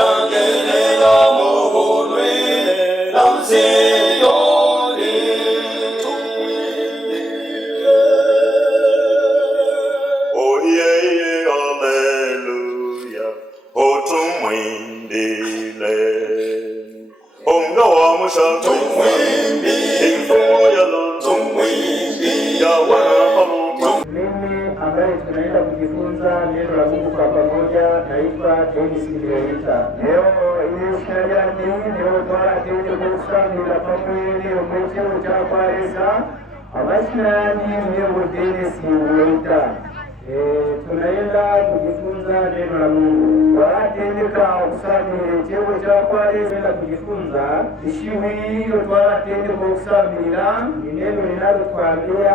changelela muhulwe lamzeyoni oyeye aleluya otumwimbile omga wa musha tumwimbile mimi ambaye tunaenda kujifunza neno la Mungu kwa pamoja naitwa Dennis Kireita. Leo ilishikalia nini leo twala tete kusangira pamwene omwechero chakwaresa abashinani mwewo Dennis Kireita. Tunaenda kujifunza neno la Mungu. Waratendeka kusamira chero chakwaresa kujifunza ishiwi hiyo twaratendeka kusamira ni neno linalotuambia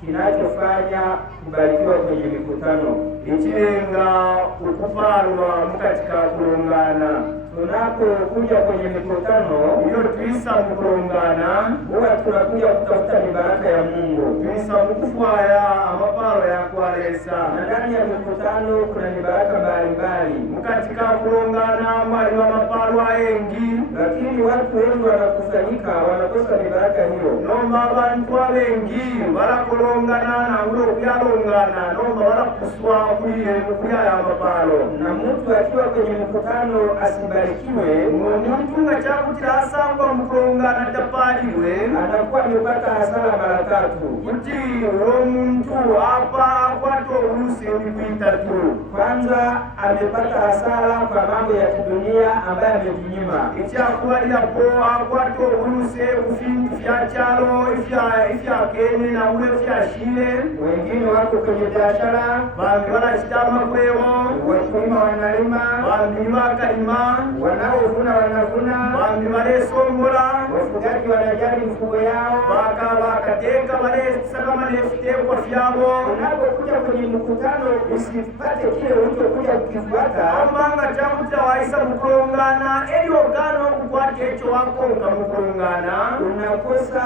kinachofanya kubarikiwa kwenye mikutano ikirenga ukupalwa mukatika kulungana. Tunapokuja kwenye mikutano hiyo twisa mukulungana huwa tunakuja kutafuta mibaraka ya Mungu, twisa mukufwaya amapalo ya kwalesa. Na ndani ya mikutano kuna mibaraka mbalimbali. Mukatika kulungana mwali wa mapalo engi, lakini watu wengi wanakusanyika wanakosa mibaraka hiyo. Nomba abantu wengi walakulungana na ulo kuyalungana nomba walakuswa kuya ya mapalo. Na mtu akiwa kwenye mikutano asibarikiwe, mtu ngachakutira asangwa mukulungana tapaliwe anakuwa amepata hasara mara tatu. Kuti ulo muntu apa kwato urusi ulikuita tu. Kwanza amepata hasara kwa mambo ya kidunia ambaye amejinyima. Ichakualila poa kwato urusi ufintu fya chalo ifya kene na ule fya shile. Wengine wako kwenye biashara, bangi wanashitama kwewo, wakulima wanalima, bangi wakalima, wanaovuna wanavuna, bangi walesongola, wafugaji wanajali mifugo yao, wakateka walesaka maleftekwa fyabo. Unapokuja kwenye mkutano usipate kile ulichokuja kukifuata. Amanga chakuta waisa mukulungana eliogano kukwati echo wako ukamukulungana unakosa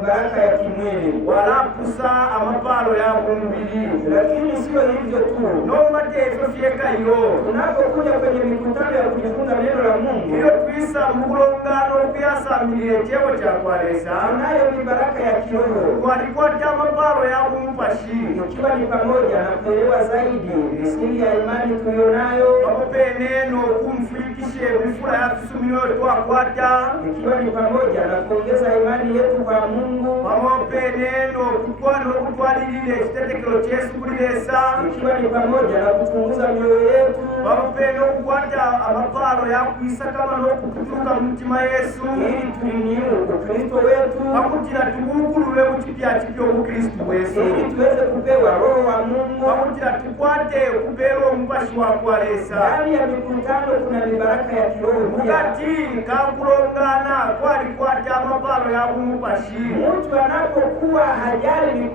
mbaraka ya kimwili walapusa amapalo ya mubili. Lakini sio hivyo tu, nomba tefe fyeka iyo unapokuja kwenye mikutano ya kujifunza neno la Mungu iyo twisa mukulungano kuyasamilie cheo cha kwalesa unayo mibaraka ya kiroho kwalikwati amapalo ya mumpashi, ikiwa ni pamoja na kuelewa zaidi misingi ya imani tuliyonayo wakupeneno kumfikishe mifula ya tusumio twakwata, ikiwa ni pamoja na kuongeza imani yetu kwa Mungu wakupeneno kutwano kutwalilile chitetekelo chesu kulilesa, ikiwa ni pamoja na kupunguza mioyo yetu wakupeno kukwata amapalo ya kuisa kama no kukutuka mtima Yesu ili tuliniu ukristo wetu wakutila tugukuluwe uchipya chipyo ukristo wesu ili tuweze kupewa roho wa Mungu wakutila tukwate kupero mpashi wa kwalesa. Ndani ya mikutano kuna mibaraka ya kiroho mukati kakulongana kwali kwata amapalo ya mumpashi. Mtu anapokuwa hajali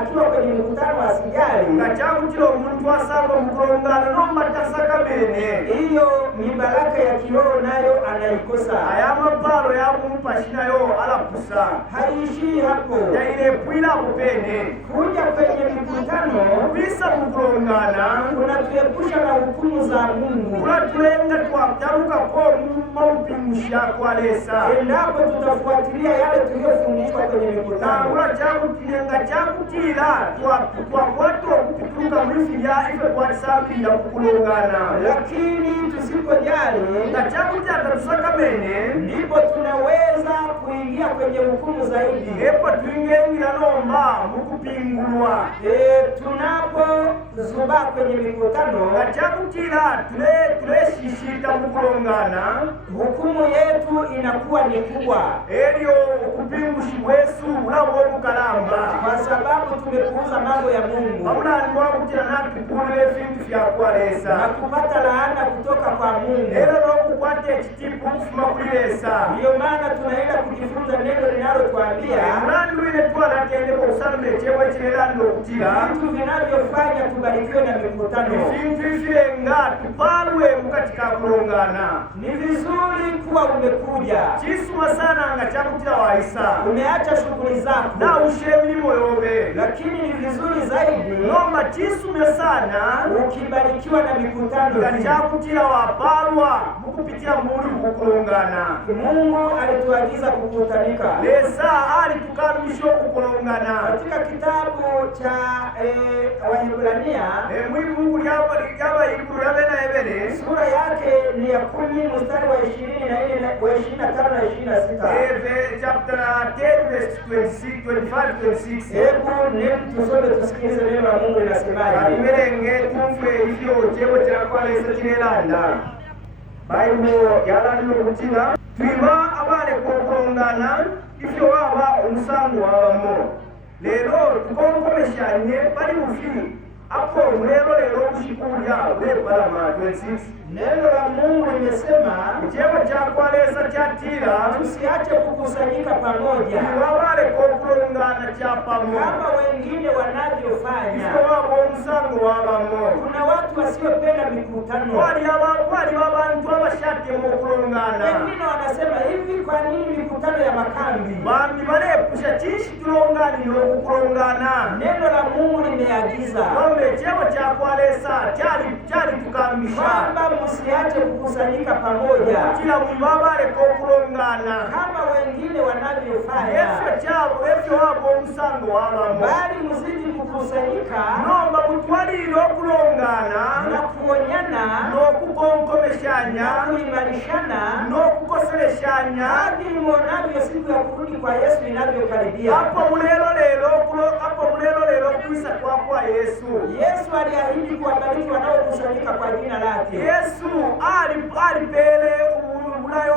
akiwa kwenye mikutano asijali kachakutilo muntu asanga mukulongana nomba tasaka bene iyo mibaraka ya kiroho nayo anaikosa. Aya mapalo ya mumpashi nayo alapusa haishi hapo yaile pwila kupene kuja kwenye mikutano bisa mukulongana kunatuepusha na hukumu za Mungu, kunatulenga twataruka kwa maupingusha kwa lesa endapo tutafuatilia yale tuliyofundishwa kwenye mikutano. Kula chakutilenga chakutila twakwatu kupituka mrifi ya ife kwa sabi ya kukulongana. Lakini tusipojali na chakutia tatusaka mene ndipo tunaweza kuingia kwenye hukumu zaidi. Epo tuingengira nomba mukupingulwa tunapozuba kwenye mikutano na chakutila tuleshishita mukulongana hukumu yetu inakuwa ni kubwa. Elio kupingushi wesu ulawo mukalamba kwa sababu tumepuuza mambo ya Mungu. Hamulani wa kutila naki kulile fintu vya kwalesa na kupata laana kutoka kwa Mungu. Elo no kukwate chitipu kufuma kulilesa. Ndiyo maana tunaenda kujifunza neno linalotuambia mlandu ile tuwa natende kwa usalme chewe chilelando kutila vitu vinavyofanya tubarikiwe na mikutano. Fintu ifenga tupalwe mukatika kulongana. Ni vizuri kuwa umekuja chisuma sana anga chakutila waisa umeacha shughuli zako na ushemi moyobe, lakini ni vizuri zaidi nomba chisume sana ukibarikiwa na mikutano chakutila wapalu balwa mukupitia muri kukulungana. Mungu alituagiza kukutanika. Lesa alitukamisho kukulungana. Katika kitabu cha Waebrania, Mungu lyaba Ibru yabena ebere. Sura yake ni ya 10 mstari wa 24 wa 25 na 26. Chapter 10 verse 26, 25, 26. Hebu tusome tusikilize neno la Mungu linasemaje. Atumerenge tumve hivyo chebo cha kwalesa chirelanda. Bible yalandu kutina. Twiba abale kukulungana ifyo waba umusangu wabamo. Lero tukonkomeshanye bali mufi. Hapo lero kushikulia Parama 26. Neno la Mungu limesema chebo cha kwalesa chatira tusiache kukusanyika pamoja wabale kukulungana cha pamoja kama wengine wanavyofanya. ifyo waba umusangu wabamo. Kuna watu wasiopenda mikutano. Wali abantu abashate mu kulungana. Wengine wanasema hivi, kwa nini mikutano ya makambi? Bambi balepusha chishi tulonganiro kukulungana. Neno la Mungu limeagiza Wambe chebo cha kwalesa chali tukamisha kwamba msiache kukusanyika pamoja kila mwibabale kukulungana kama wengine wanavyofanya, efyo wabo umusango wabamo, bali mzidi kukusanyika nomba mutwalire okulongana na kuonyana n'okukonkomeshanya na kuimarishana n'okukoseleshanya hadi muonavyo siku ya kurudi kwa Yesu inavyokaribia. Hapo mulelo lelo kuisa kwa Yesu. Yesu aliahidi kuwabariki wanaokusanyika kwa jina lake. Yesu alipele unayo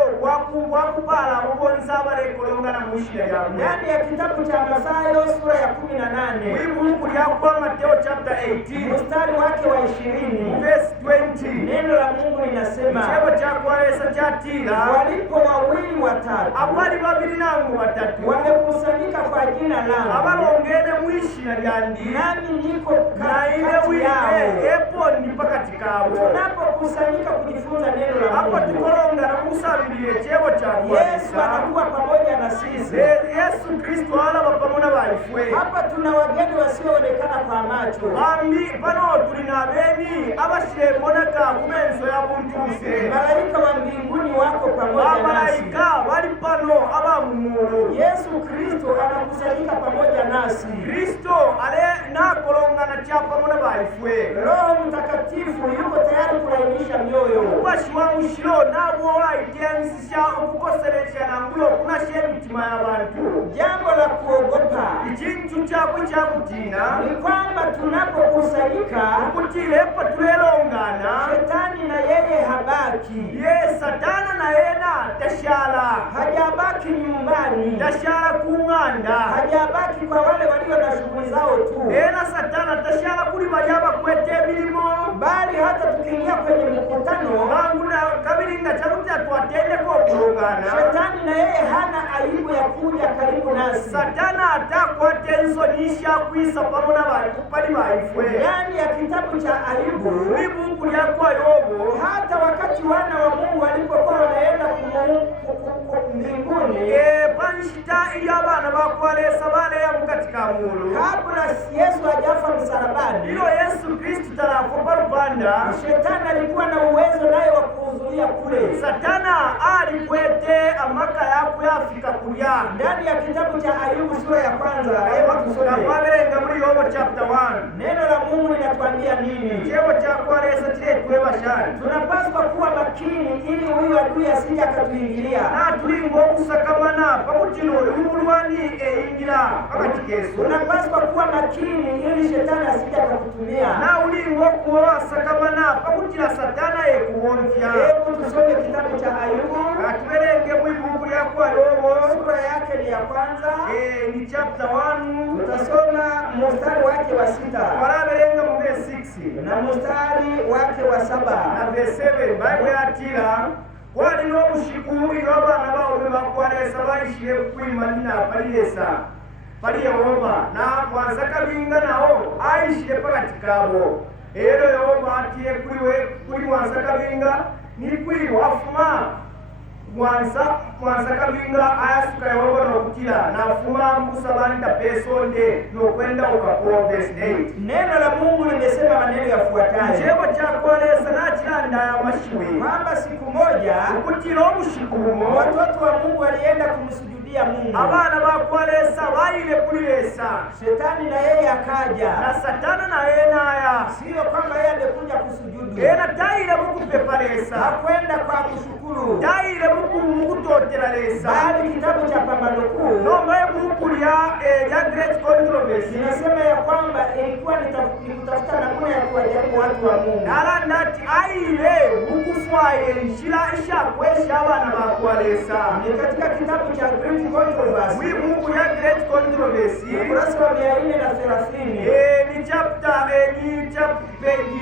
wakupala ubonza bale kulongana mushira ya ndani ya kitabu cha Mathayo sura ya 18. Mungu yakwa Mateo chapter 18 mstari wake wa 20 verse 20. Neno la Mungu linasema chebo cha kwalesa chatira walipo wawili watatu abali babiri nangu batatu wamekusanyika kwa jina langu abalongene mwishina lyandi nami niko naile kati yao. epo ni pakati kabo. Tunapokusanyika kujifunza neno la Hapo Mungu, tukolongana musambiriye chebo cha Yesu anakuwa pamoja na sisi. Yesu Kristo alaba pamona baifwe. Hapa tuna wageni wasioonekana kwa macho. Bambi pano tulina beni abashire monaka kumenso ya buntuse. Malaika wa mbinguni wako pamoja nasi. Malaika bali pano abamumulu. Yesu Kristo anakusanyika pamoja nasi. Kristo ale nakolongana cha pamona baifwe. Roho Mtakatifu yuko tayari kulainisha mioyo. Kubashiwa mushiro nabwola itianisisha okukoselesha na ngulo kuna shemitima y'abantu. Jambo la kuogopa Ikintu chako chakutina ni kwamba tunapokusanyika kutile epo tulelongana Shetani na yeye habaki. Satana na yena tashala Hajabaki nyumbani, tashala kung'anda hajabaki kwa wale walio na shughuli zao tu, ena Satana tashala kuli bajaba kwete milimo, bali hata tukiingia kwenye mkutano banguna kabiringa chakutia tuatende kwa kulungana. Shetani na yeye hana aibu ya kuja karibu nasi. Satana atakwate nsonisha kwisa pamona bantu pali baifwe. Ndani ya kitabu cha Ayubu, Mungu yakwa Yobu hata wakati wana wa Mungu walipokuwa wanaenda mbinguni, panshita ili abana bakwalesa bale ya mukatika mulu kabla Yesu hajafa msalabani, ilo Yesu Kristo talafo palupanda, Shetani alikuwa na uwezo naye wa kuhudhuria kule. Satana alikwete amaka yako yafika kulya. Ndani ya kitabu cha Ayubu sura ya 1, hebu tusome. Waberenga muri Yobu chapter 1. Neno la Mungu linatuambia nini? Chebo cha kwalesa tile tuwe bashari. Tunapaswa kuwa makini ili huyu adui asije akatuingilia. Na tulingo kusakamana pakutino umulwani ingira pakati kesu. Tunapaswa kuwa makini ili shetani asije akakutumia. Na ulingo kuwa sakamana pakutila Satana ekuwonfya. Hebu tusome kitabu cha Ayubu. Atuberenge mwibuku yakwa Yobu Sura yake ni ya 1. Ni chapter 1. Tutasoma mstari wake wa 6. Waraberenga mu verse 6 na mstari wake wa 7 na verse 7. Bible yatira wali no mushikuri wabana bawo bakwalesa bayishire kwimanina palilesa pali Yehova na kwanza kabinga nao ayishire pakati kabo. Ero Yehova atiye kuri mwanza kabinga ni kuri wafuma mwanza kabinga ayasuka yawogo nokutila nafuma mkusabanda pesonde nokwenda ukapo verse 8. Neno la Mungu limesema maneno yafuatayo. Chebo cha kwalesa na chilanda ya mashiwe Kwamba siku moja ukutilo mushikumo watoto wa Mungu walienda kumsujudia Mungu. abana bakwalesa bayile kulilesa Shetani na yeye akaja. na satana na enaya Sio kwamba yeye angekuja kusujudu. ena taile mukupepalesa Hakwenda kwa kushukuru. taile mukutotela lesa Bali kitabu cha Pambano Kuu nombaye mukulya ya great controversy inasema ya kwamba ilikuwa ni kutafuta namna ya kuwajaribu watu wa Mungu. nalandati aile mukufwaye nshila ishakwesha abana bakwalesa Ni katika kitabu cha Great Controversy wimuku ya great controversy ukurasa wa 430. ni chapter page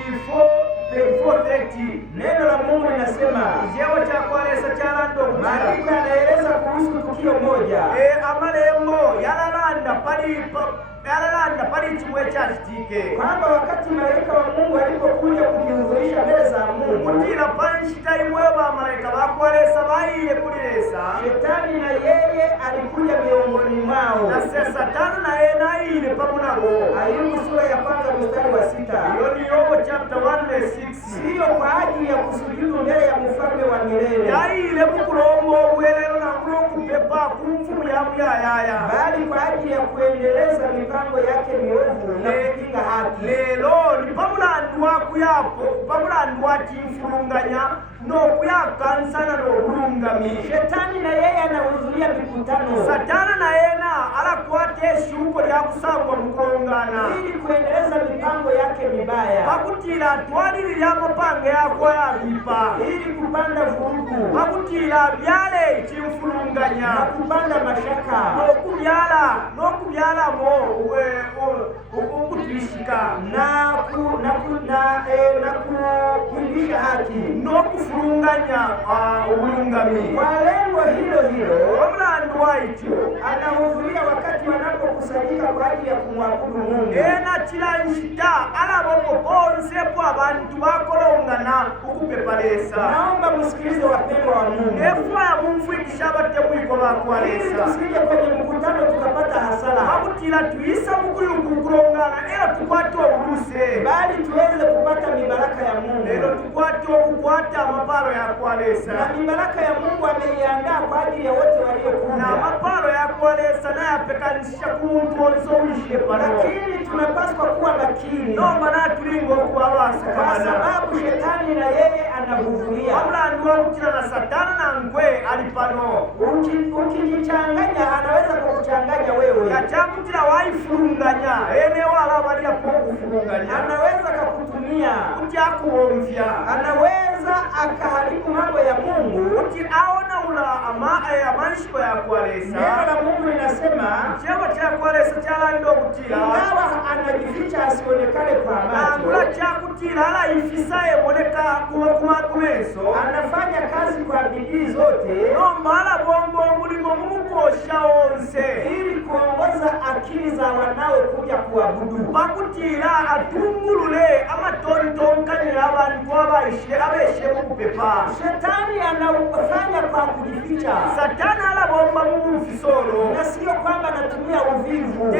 430. Neno la Mungu linasema, Cheo cha kwalesa chalando maandiko yanaeleza kuhusu tukio moja amalembo yalalanda pali chimwe chachitike kwamba wakati malaika wa Mungu alipokuja kujihudhurisha mbele za Mungu, kutila panshita imwe bamalaika bakwalesa bayile kulilesa Shetani na yeye alikuja miongoni mwao. na se satana na ena ile pamunabo. Ayubu sura ya 1 mstari wa 6. Iyo ni Yobo chapter 1 verse 6. Sio kwa ajili ya kusujudu mbele ya mfalme wa milele, yaile mukulombo obwelelo na kulokupepa kumfumu ya muyayaya bali kwa ajili ya kuendeleza mipango yake miovu na kupinga haki. lelo ni pamulandu wakuyapo pamulandu watimfulunganya nokuyakansana nokulungami. Shetani na yeye anahudhuria mikutano Satana na ena alakwata eshuko lyakusangwa mukulongana ili kuendeleza mipango yake mibaya, pakutila twalililya mapanga yako yabipa ili kupanda vurugu pakutila byale na chimfulunganya kupanda mashaka nokubyalamo ukutishika na kuimbisha haki nokufulunganya obulungami. kwa lengo hilo hilo. Omulandu waityo Anahudhuria wakati wanapokusanyika kwa ajili ya kumwabudu Mungu. ena chilanshita alaboko bonsepo abantu bakolongana ukupepalesa. Naomba msikilize wapendwa wa Mungu, efwaya mumfwikisha abatemwiko ili bakwalesa tusije kwenye mkutano tukapata hasara, bakutila tuyisa mukuyukukulongana era tukwate obuluse bali tuweze kupata mibaraka ya Mungu. lero tukwate okukwata amapalo yakwalesa Na mibaraka ya Mungu ameiandaa kwa ajili ya wote na waliokuja, amapalo yakwalesa nayapekanisha ku muntu onse owishe pano lakini tunapaswa kuwa makini nomba natulinga okuwabasa kwa kamana sababu shetani na yeye anahudhuria. omulandu wokutila na satana nangwe ali pano Ukijichanganya anaweza kukuchanganya wewe, yachakutila waifulunganya enewala balyapo okufulunganya anaweza kukutumia, kuti akuwomvya anaweza akaharibu mambo ya Mungu. kuti aona ula amanshiko yakwalesa. Neno la Mungu linasema chebo chakwalesa chalanda okutila ingawa anajificha asionekane kwa nangula macho, chakutila alaifisa eboneka kumeso anafanya kazi kwa bidii zote nomba alabomba omulimo mumukosha wonse ili kuongoza akili za wanaokuja kuabudu. pakutila atungulule amatontonkanyira abantu abeshe mukupepa. Shetani anafanya kwa kujificha, Satana alabomba mumufisolo na sio kwamba anatumia uvivu,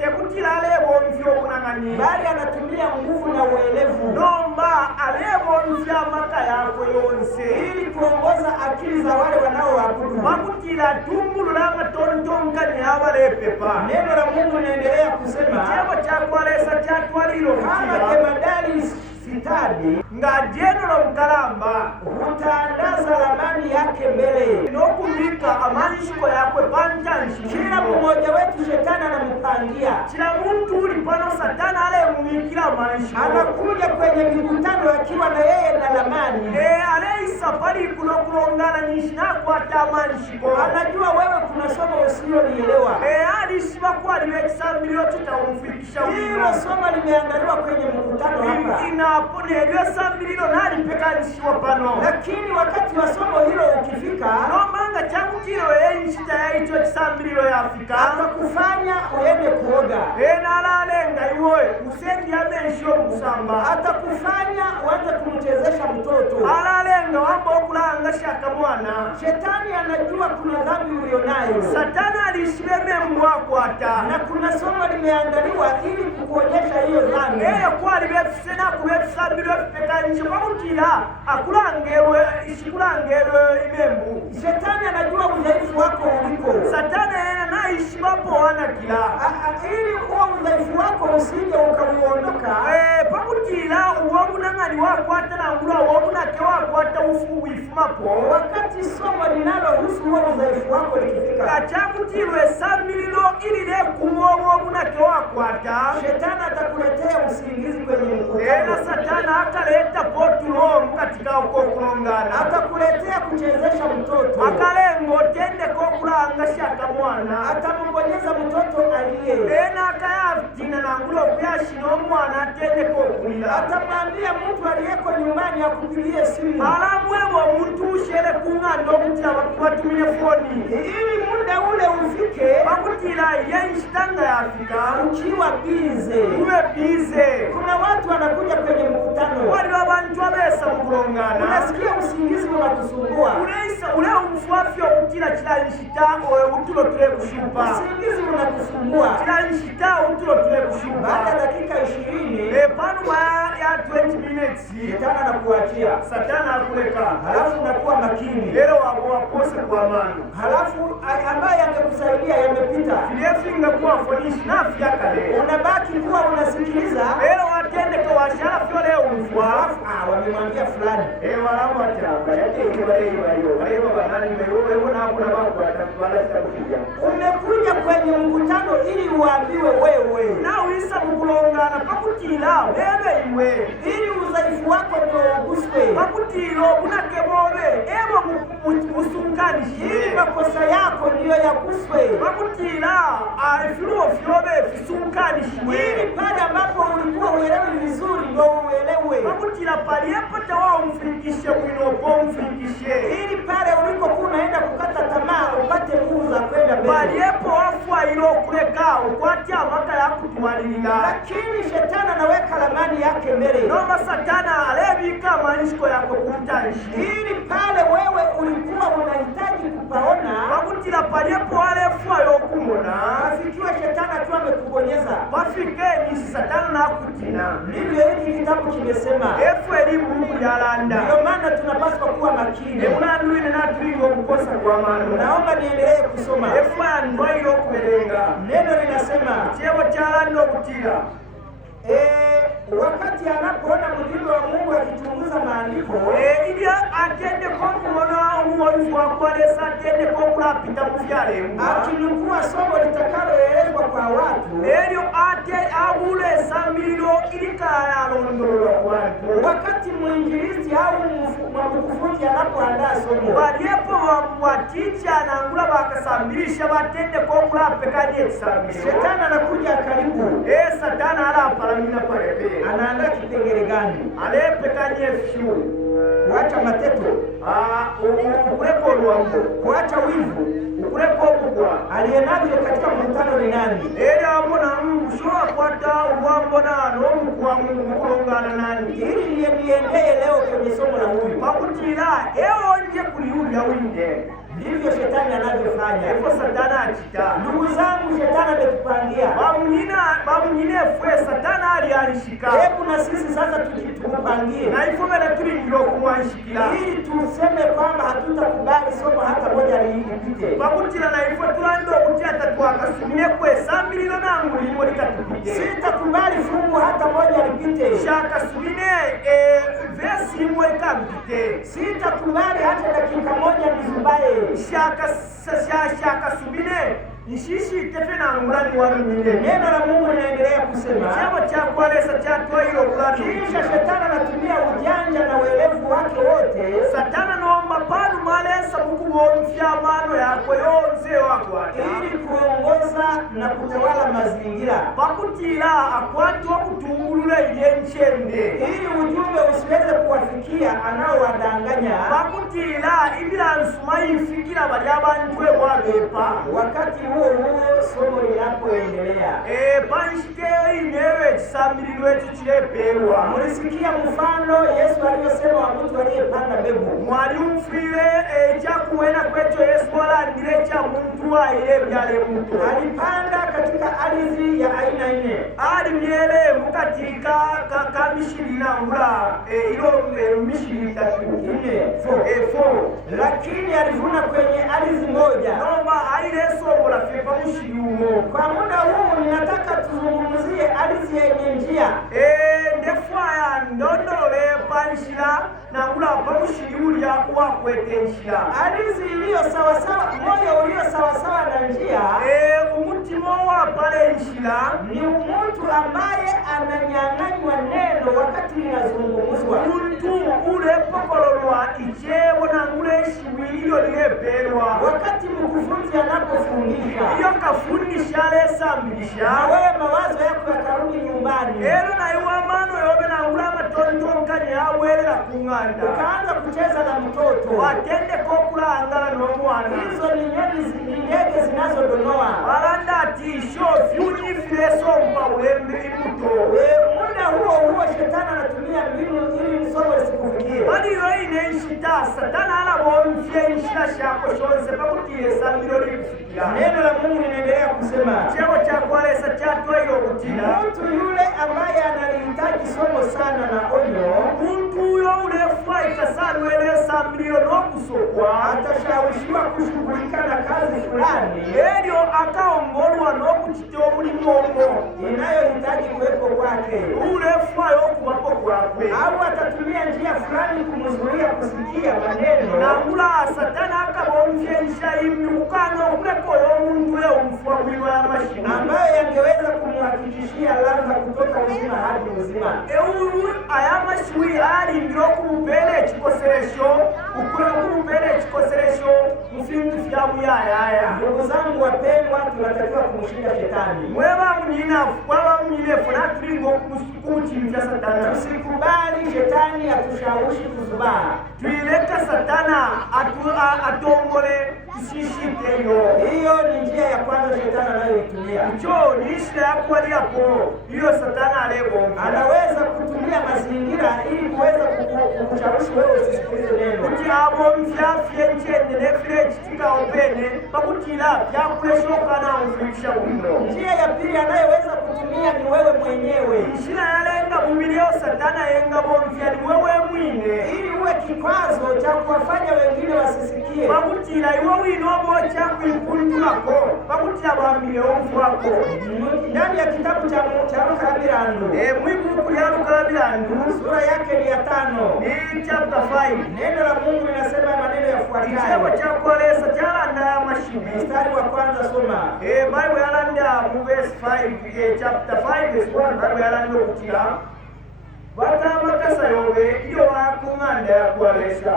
tekutila alebomvya okunang'ani bali anatumia nguvu na uelevu nomba alebomvya amaka yako yonse ili kuongoza akili za wale wanaoabudu. pakutila atungulula amatontonkanyira abalepepa. Neno la Mungu linaendelea kusema, chebo chakwalesa chatwalilo kama kutila jemadari sitadi nga jenero mukalamba hutandaza ramani yake mbele. nokumika amanshiko yakwe panjanshikilo. Kila mmoja wetu shetani anampangia, kila muntu uli pano satana alemumikila amanshiko anakuja kwenye mikutano akiwa na yeye na ramani. aleisa pali kulokulongana nishinakwata amanshiko Anajua wewe kuna somo usilolielewa, alishibakwaliwa ekisambiro tutawumfikisha hilo somo limeandaliwa kwenye mkutano hapa, inapo nelyo esambiriro nalipekanishiwa pano. lakini wakati wa somo hilo ukifika, nomanga chakutilo enshita yaityo ekisambiriro yafika atakufanya uende kuoga, nalalenga iwe usendia menshi omukusamba atakufanya uanze kumchezesha mtoto, alalenga wamba okulanga shaka Bwana. Shetani anajua kuna dhambi ulionayo. Satani alishimeme mwakwata na kuna somo limeandaliwa ili kukuonyesha hiyo dhambi. Kwa libefisena kubefisa bilo fekanje kwakutila akulangerwe ishikulangerwe imembu. Shetani anajua udhaifu wako uliko. Satani na ishibapo wana kila ili huo udhaifu wako usije ukauondoka. Pakutila uwabuna ngani wakwata na ngula uwabuna ke wakwata ufu wifumapo. Wakati somo linalohusu huo udhaifu wako likifika, kachakutilwe samililo ili le kumwobuna ke wakwata, shetani atakuletea usingizi kwenye mkutano. Satani akaleta potulo katika uko kulongana, atakuletea kuchezesha mtoto, akalengo tende ko kulanga shaka mwana, atamubonyeza mtoto aliye akayatina na ngulo kuyashino mwana tende ko kulila, atamwambia mtu aliyeko nyumbani akupigie simu, alamwewo mtu ushere kungando kutila watumine foni ili muda ule ufike, wakutila yenshitanga ya Afrika ukiwa bize, uwe bize. Kuna watu wanakuja kwenye mkutano wali wabantu wabesa mkulongana, unasikia usingizi unakusumbua, ule umfuafyo kutila chila nishita utulo tule kushupa, usingizi unakusumbua chila nishita utulo tule kushupa. Baada ya dakika 20 panu ya 20 minutes Satana anakuachia, Satana akuleka, halafu unakuwa makini, leo wapose kwa manu, halafu ambaye angekusaidia yamepita, filefinga kuwa fonishi na fiaka leo unabaki kuwa unasikiliza, leo watende kwa washara fyo leo ufua, halafu wamemwambia fulani walamu atamba yake ikiwa banani mewe na hakuna wako atakubala sitakuja. Umekuja kwenye mkutano ili uambiwe wewe na uisa mkulongana pakutila wewe iwe ili udhaifu wako ndio uguswe, pakutilo unakebobe musunganishi ili makosa yako ndio yaguswe, pakutila filuo fyobe fisunkanishi ili pale ambapo ulikuwa uelewi vizuri ndio uelewe, pakutila pali yapata wao mfikishe winopo mfikishe ili pale uliko kunaenda kukata tamaa upate nguvu za kwenda mbele, pali yepo afwa ilo kuleka ukwati amaka ya kutuwalila. Lakini shetani anaweka lamani yake mbele, noma Satana alevika manishko yako kumtanishi ili pale wewe ulikuwa unahitaji kupaona, wakutila pali yepo wale afwa yo kumona afikiwa shetani akiwa amekubonyeza wafike nisi Satana na kutina. Ndivyo hiki kitabu kimesema efu elimu Mungu ya landa, ndio maana tunapaswa kuwa makini. Unanduine na tuligo kukosa kwa manu, naomba niendelee kusoma efu ya ndwailo kumelenga. Neno linasema chewa chalando kutila wakati anapoona mjumbe wa Mungu akichunguza maandiko ili atende kwa kuona uongofu wa Kolesa, atende kwa kulapita mvyale akinukua somo litakaloelezwa kwa watu elio ate abule samilo ili kaya londolo kwa watu. Wakati mwinjilisti au mkufunzi anapoandaa somo waliepo waticha na ngula bakasambilisha batende kwa kulapeka je samilo, shetani anakuja karibu. Satana ala paramina parepe anaandaa kipengele gani? Alepe kanye fyu kuacha mateto, ukuleko ruambo, kuacha wivu, ukuleko mkwa. Aliyenavyo katika mkutano ni nani? Amona mshua kwata uwambo na nomu kwa mkulongana nani? Hili niendee leo kwenye somo la huyu pakutila onje kuliulia winde. Ndivyo shetani anavyofanya. Hivyo Satana achita. Ndugu zangu, shetani ametupangia. Babu nyine fwe Satana alishika. Hebu na sisi sasa tukupangie. Na hivyo mbele tulingilo kumwanshikila, ili tuseme kwamba hatutakubali somo hata moja lipite. Pakutila na hivyo tulando kutia tatua kasumine kwe sambililo na ngulimo likatupite. Sitakubali fungu hata moja lipite. Shaka sumine vesi imwe kampite. Sitakubali hata dakika moja nizubaye. Shaka subine nishishi tefe na ngurani wanu mwinde. Neno la Mungu linaendelea kusema chama cha Kolesa cha toilo kulani. Kisha shetani anatumia ujanja na uelevu wake wote. Satana naomba panu malesa Mungu wonfia mano yako yonze wako ili kuongoza na kutawala mazingira, pakutila akwati wa kutungulule yenchende ili ujumbe usiweze kuwafikia anaowadanganya, pakutila ibila nsuma ifikira bali abantu wabepa. Wakati huo somo linapoendelea panshike inewe chisambililwe chichilepewa. Mulisikia mfano Yesu aliyosema wa mtu aliyepanda mbegu. Mwalimu file chakuwena kwecho Yesu walandile cha muntu aile byale muntu. Alipanda katika ardhi ya aina nne. Alimyele mukatika kamishirina ula ilo mishiri tatu Nne. Lakini alivuna kwenye ardhi moja. Noma aile sobola fepa mushiri umo. Kwa muda huu ninataka tuzungumzie ardhi yenye njia. Ndefaya ndondole panshira na ula pamushiri uli yakuwa kwete nshira. Ardhi iliyo sawa sawa, moyo ulio sawa sawa na njia. Umutima wa pale nshira Ni mtu ambaye ananyang'anywa neno wakati linazungumzwa. muntu ule pokololwa ichebo na ule shiwililo lilepelwa. Wakati mkufunzi anapofundisha, Iyo kafundisha lesambilisha. na wewe mawazo yako yakarudi nyumbani, Ero na iwa mano yobe na ula matontonkanye awelela kung'anda. ukaanza kucheza na mtoto. Watende kokulangala n'omwana. Hizo ni ndege zinazodonoa. Balanda ati sho vyunifileso mpa ulembe imuto. Muda huo shetani anatumia mbinu ili somo lisikufikie. Bali yoine nshita satana alabomfye nshira shako shonse pakutile sambilo likufikia. Neno la Mungu linaendelea kusema, Chebo cha kwalesa chatwailo kutila. mtu yule ambaye analihitaji somo sana na onyo, Muntu uyo ulefwa ikasalwele sambilo n'okusokwa. atashawishiwa kushughulika na kazi fulani Elyo akaongolwa n'okukita omulimu ogwo inayohitaji kuwepo kwake, ulefwayo okubapo gwakwe. au atatumia njia fulani kumzuia kusikia maneno Nangula satana akabomfye nshayimyukano okulekoyo omuntu uyo omufwa bwilwa y'amashina. ambayo yangeweza kumhakikishia ladha kutoka uzima hadi uzima. Eulu ayamashiwi alingira okumupela ekikoseresho okumupela ekikoseresho mufintu fyamuyayaya. Ndugu zangu wapendwa, tunatakiwa kumshinda shetani. Mweba munyinefu natulinga okumuchimvya satana. Tusikubali shetani atushawishi kuzubaa. Twileka satana atongole tusishiteyo. Hiyo ni njia ya kwanza shetani anayoitumia. Cho nishira yakuwa liapo iyo satana alebomfya. Anaweza kutumia mazingira ili kuweza kukushawishi wewe usisikilize neno. Kuti abomfya fyenchende nefile chitika opene pakutila vyakuleshokana umfilisha kuno. Njia ya pili anayeweza kutumia ni wewe mwenyewe, Ishina yalenga mumilio satana yenga bomfya ni wewe mwine. ili uwe kikwazo cha kuwafanya wengine wasisikie. Pakutila iwe winobo chakuikuntulako pakutila bambile omfu wako. Ndani ya kitabu cha Rukarabirandu, Mwibuku lya Rukarabirandu sura yake ni ya 5, ni chapter 5. neno la Mungu linasema maneno Ichebo yafuatayo. chakolesa chalanda amashibi. Mstari wa kwanza soma. Bible yalanda mu verse 5 chapter 5 verse 1 Bible yalanda okutila batamakasa yobe iyo wakung'anda yakwalesa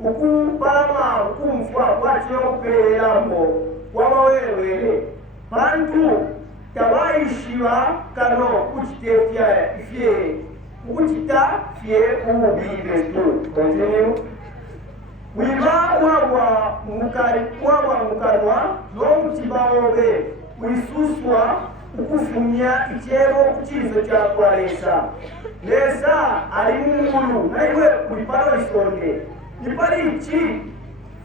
ukupalama ukumfwa kwatyo okupeerambo wabawelewele bantu tabayishiba kano kuchitefya ifye kuchita fye ububibetu. Continue. Wiba wabwa mukanwa n'omutima wobe wisuswa ukufumya ichebo kuchizo chakwalesa. Lesa ali mungulu naiwe kulipalo isonde nipali ichi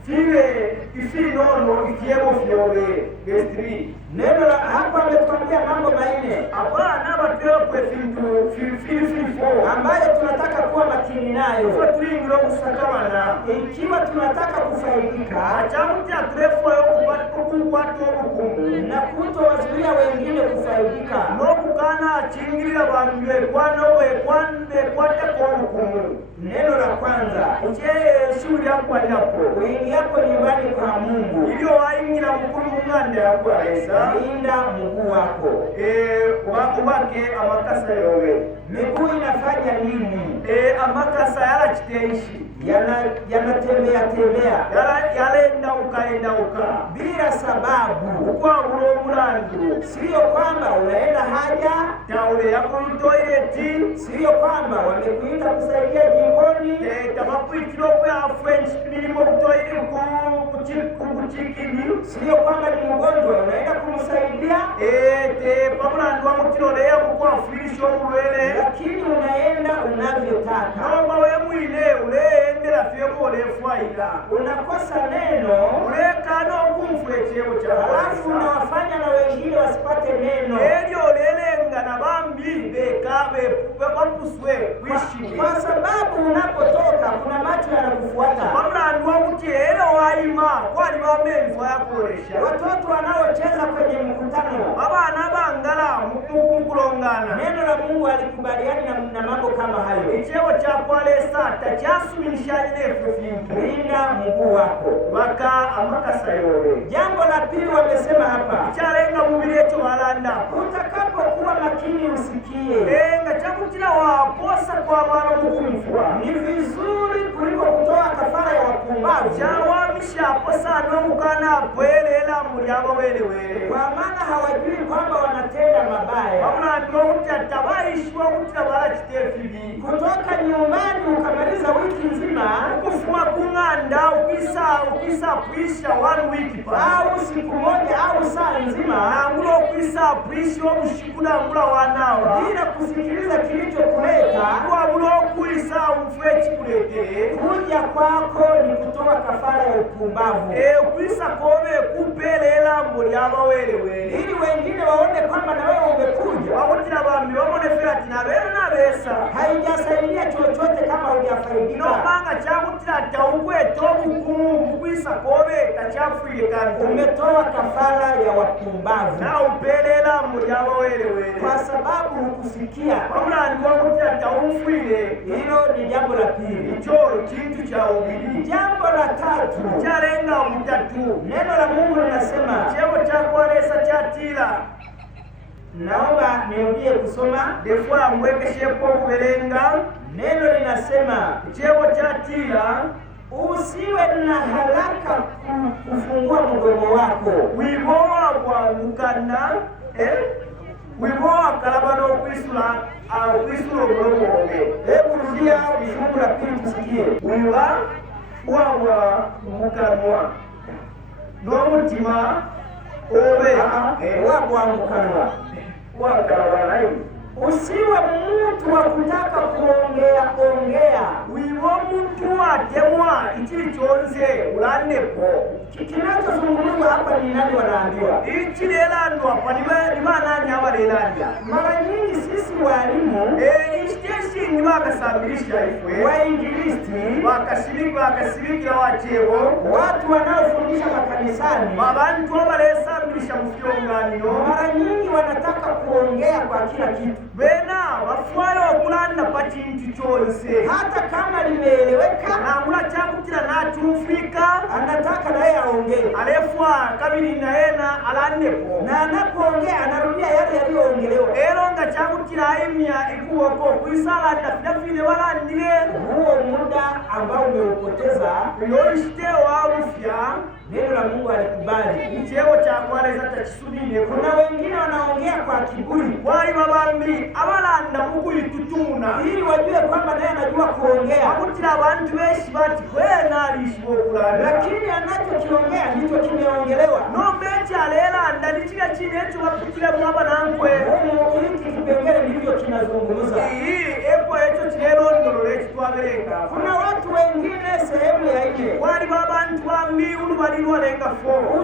fiwe ifinono ifiebo fyobe. Verse 3. Neno la hapa ametuambia mambo manne Abana batwekwe fintu filifilifo ambayo tunataka kuwa makini nayo tulingiro kusakamana ikiwa tunataka kufaidika achamuti atrefoyo okukwata obukumu na kutowazuia wengine kufaidika. n'okukana achingirira bantu bekwatako obukumu. Neno la kwanza, Eshuri yakwalirapo uingiapo nyumbani kwa Mungu, ilio wayingira mukulu mung'anda yakwalesa linda mguu wako. ubake amakasa yobe. Miguu inafanya nini? Amakasa yalachiteishi Yanatembea tembea yalendauka bila sababu. ukwabula omulandu. Sio kwamba unaenda haja, Taule yakutoileti sio kwamba wamekuita kusaidia jikoni, tabakwitira okweafwe milimo kutoile kuchikini. sio kwamba ni mgonjwa unaenda kumsaidia, Pamulandu wamutiroleya kukwafirisha omulwele lakini unaenda unavyotaka. noma wemwine olefwaila unakosa neno ulekana okumfula ekyebo kya halafu unawafanya na wengine wasipate neno. eryo olelenga na bambi bapuswe kwishimye Kwa sababu unapotoka kuna macho yanakufuata. bamulandu wakuti era wayima kwali bamenvu yakolesha Watoto wanaocheza kwenye mkutano, abaana bangala mukulongana neno la Mungu alikubaliani na mambo kama hayo. ekyebo kyakwalesa takyasumilishanye n'efyo vintu Linda mguu wako. baka amakasa yobe Jambo la pili wamesema hapa, kyalenga mubiri ekyo balanda utakapokuwa makini usikie. nga kyakutira waposa kwamala mukumfwa Ni vizuri kuliko kutoa kafara ya wapumbavu, kyawamisha aposa n'omukana apwelela muli abawelewele kwa maana hawajui kwamba wanatenda mabaya. bamulandu okuti atabayishibwa okutira balakiteefibi Kutoka nyumbani ukamaliza wiki nzima okufuma kuŋŋanda okwisa apwisha 1 week pa au siku moja au saa nzima nangula okwisa apwishi omushiku nangula wanawa bila kusikiliza kilichokuleta, wabula okwisa omufu ekikuletere kuja kwako ni kutoa kafara ya upumbavu, okwisa kobe kupelela muli abawelewele ili wengine waone kwamba na wewe umekuja. bakutira bambi babonefera ati nabeera nabesa Haijasaidia chochote kama hujafaidika. nobanga kyakutira tawukweta obukumu bukwisa kobe takyafwire kandi Umetoa kafara ya wapumbavu nawupelela muli abawelewele kwa sababu hukusikia. bamulandu bakutira tawufwire Hilo ni jambo la pili. ikyolo kintu kyawubiri Jambo la tatu, kyalenga butatu neno la Mungu linasema, kyebo kyakwalesa kyatira naomba nirudie kusoma. defo amwekeshepo okuberenga Neno linasema kyebo kyatira usiwe na haraka kufungua mdomo wako. wibowa bwangukana wibowa kalaba n'okwisula omulomo obe Hebu rudia fungu la pili tusikie. wiba wabwa mukanwa n'omutima obe Wabwangukanwa. wakalaba naye Usiwe mtu wa kutaka kuongea. wiba omuntu atemwa ikiri kyonse ulannepo Kinachozungumzwa hapa ni nani wanaambiwa? ikirelandwa pa nibanani abarelandya Mara nyingi sisi walimu, ikitesingi bakasambirisha ifwe wainjilisti, bakasibikira wakyebo watu wanaofundisha makanisani, abantu abalesambisha mu kyonganiro mara nyingi wanataka kuongea kwa kila kitu, bena bafwayo okulanda pa kintu kyonse hata kama limeeleweka, nangula kyakutira nakyumfika anataka naye aongee, alefwa kabiri nayena alannepo na anapoongea anarudia yale yaliyoongelewa. ero nga kyakutira ayimya ikuwoko okwisalanda fyafine balandire Huo muda ambao umeupoteza, yoishitewa rufya neno la Mungu alikubali. ikyebo kyakwaleza takisubire Kuna wengine wanaongea kwa kiburi wali babambi abalanda mukuyitutumuna ili wajue kwamba naye anajua kuongea, bakutira abantu benshi bati kwena alishiba okulanda lakini anachokiongea ndicho kimeongelewa. nombe ekyalelanda nikira kino ekyo bapikiremu abanankwe Humu hiki kipengele ndivyo kinazungumza. iyi ekyo ekyo kirerondololo ekitwaberenga Kuna watu wengine sehemu ya nne, wali babantu bambi ulubalilwalenga fo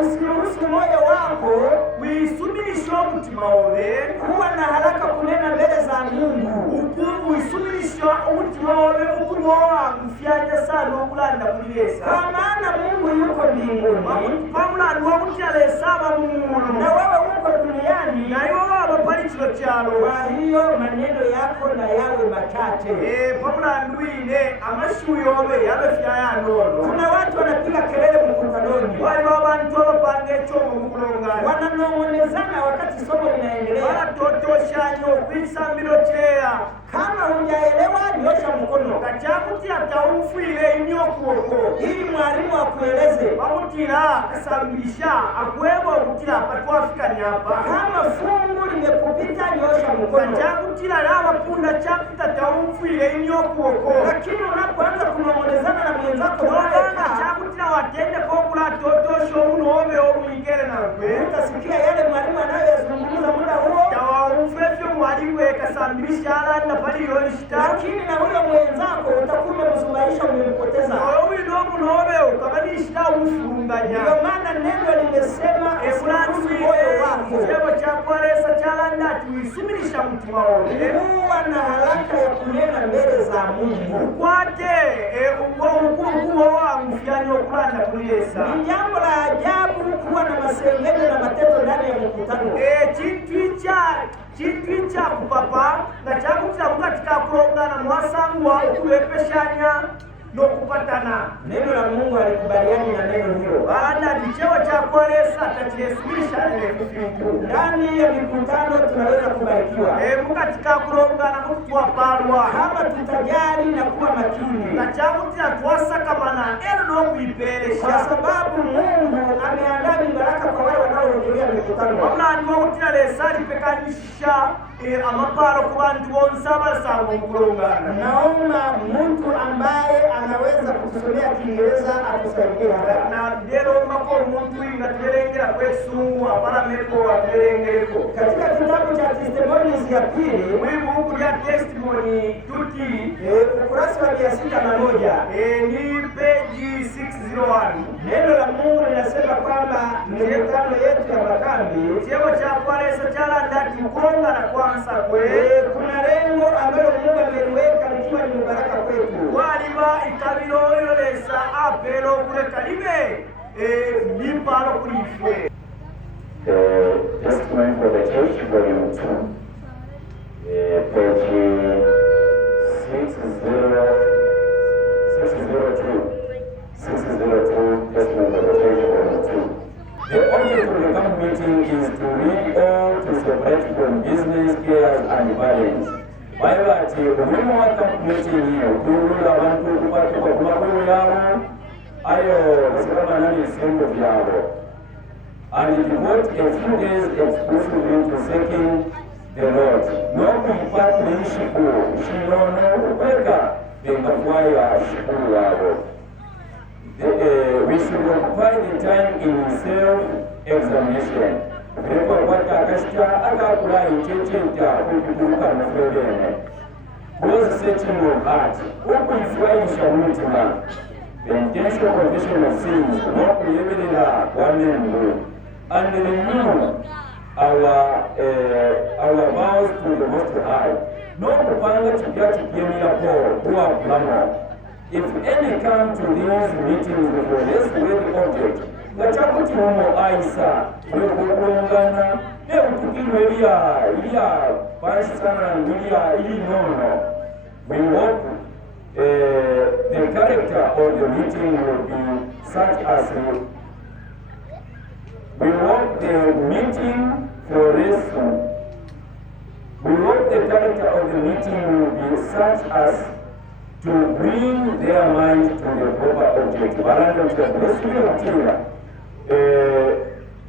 usiruhusu moyo wako wisumilisha omutima wobe kuwa na haraka kunena mbele za Mungu, wisumilisha omutima wobe okulowa mufyanja sana okulanda kulilesa kwa maana Mungu yuko mbinguni bamulandu wokutyalesaba mumulu na wewe uko duniani. naye oba abapalikiro kyalo Kwa hiyo maneno yako na yawe machache. pamulandu ine amashuyobe yabe fyayanono Kuna watu wanapiga kelele mkutanoni, waliwo abantu abapanga ekyomo mukulongana wananong'onezana wakati somo linaendelea. balatotoshanya okwisambiro kyeya Kama hujaelewa, nyosha mkono kakyakutya tawufwire nnyo okuboko ili mwalimu akueleze. bamutira kasambirisha akweba okutira patwafikanyapa Kama fungu limekupita, nyosha mkono. kakyakutira labapunda kyakutya tawufwire nnyo okuboko Lakini unapoanza kunong'onezana na mwenzako nobanga kyakutira watendeko okulatotosha omunobe omuyigere nakwe utasikia yale mwalimu anayoyazungumza muda huo, tawawufefyo mwalimu ekasambirisha alanda paliyoishita lakini na huyo mwenzako utakuwa umemzubaisha tuisumilisha mtima wote huwa na haraka ya kunena mbele za Mungu. Kwate ukuu wangu fyanyo kulanda kulesa. Ni jambo la ajabu kuwa na masengenyo na mateto ndani ya mkutano. Chintu cha kupapa na changu cha katika kulongana mwasangwa ukuwepeshanya no kupatana. Neno la Mungu alikubaliani na neno hilo. Baada ndichewa cha kolesa tachiesimisha nene ndani ya mikutano tunaweza kubarikiwa. Katika kulongana kutuwa parwa kama tutajali na kuwa makini. Na changu cha tuwasa kama na eno no kuipelesha. Kwa sababu Mungu ameandaa baraka kwa wale wanaohudhuria mikutano. Wabla ndiwa kutina lesari pekanisha amaparo kubantu bonsaba sango kulongana. Naona mtu ambaye anaweza kutusomea Kiingereza atusaidie hapa. Na lero mako mtu ingatulengera kwesungu apara meko atulengereko. Katika kitabu cha Testimonies ya pili, Mungu ya testimony tuti ukurasa wa 601 ni page 601. Neno la Mungu linasema kwamba mikutano yetu ya makambi cheo cha kwalesa chala ndati ukonga na kwanza kuna lengo ambalo Mungu ameliweka likiwa ni baraka kwetu. Waliba ikabilo yolesa apelo kuleka libe limpalo kulifwe. Testimony for the church volume 2 page 602 testimony for the church volume 2. The object of the camp meeting is to read all to separate from business, cares and burdens. While at the umuhimu wa camp meeting hiyo kuhudhuria abantu kupata kwa mababu yao ayo kusikama nani vifungo vyao and devote a few days exclusively to seeking the Lord. No kumpata ishiko shinono kupeka bengafuaya shikuru wao. We should occupy the time in self-examination. Kwa wata akashita akakula ichechenta kukutuka na fulene. Close searching of heart. Ukuifurahisha mtima. The intentional confession of sins. Wakuyemelera wamengu. And renew our vows to the Most High. No kupanga chipya chipyemila po kuwa plamo. If any come to these meetings before this great object, ngachakuti humo aisa kulongana utukilwe ilia panshi sana ili nono. We hope the character of the meeting will be such as we hope the meeting flourishing. We hope the character of the meeting will be such as to bring their mind to the proper object. Baranda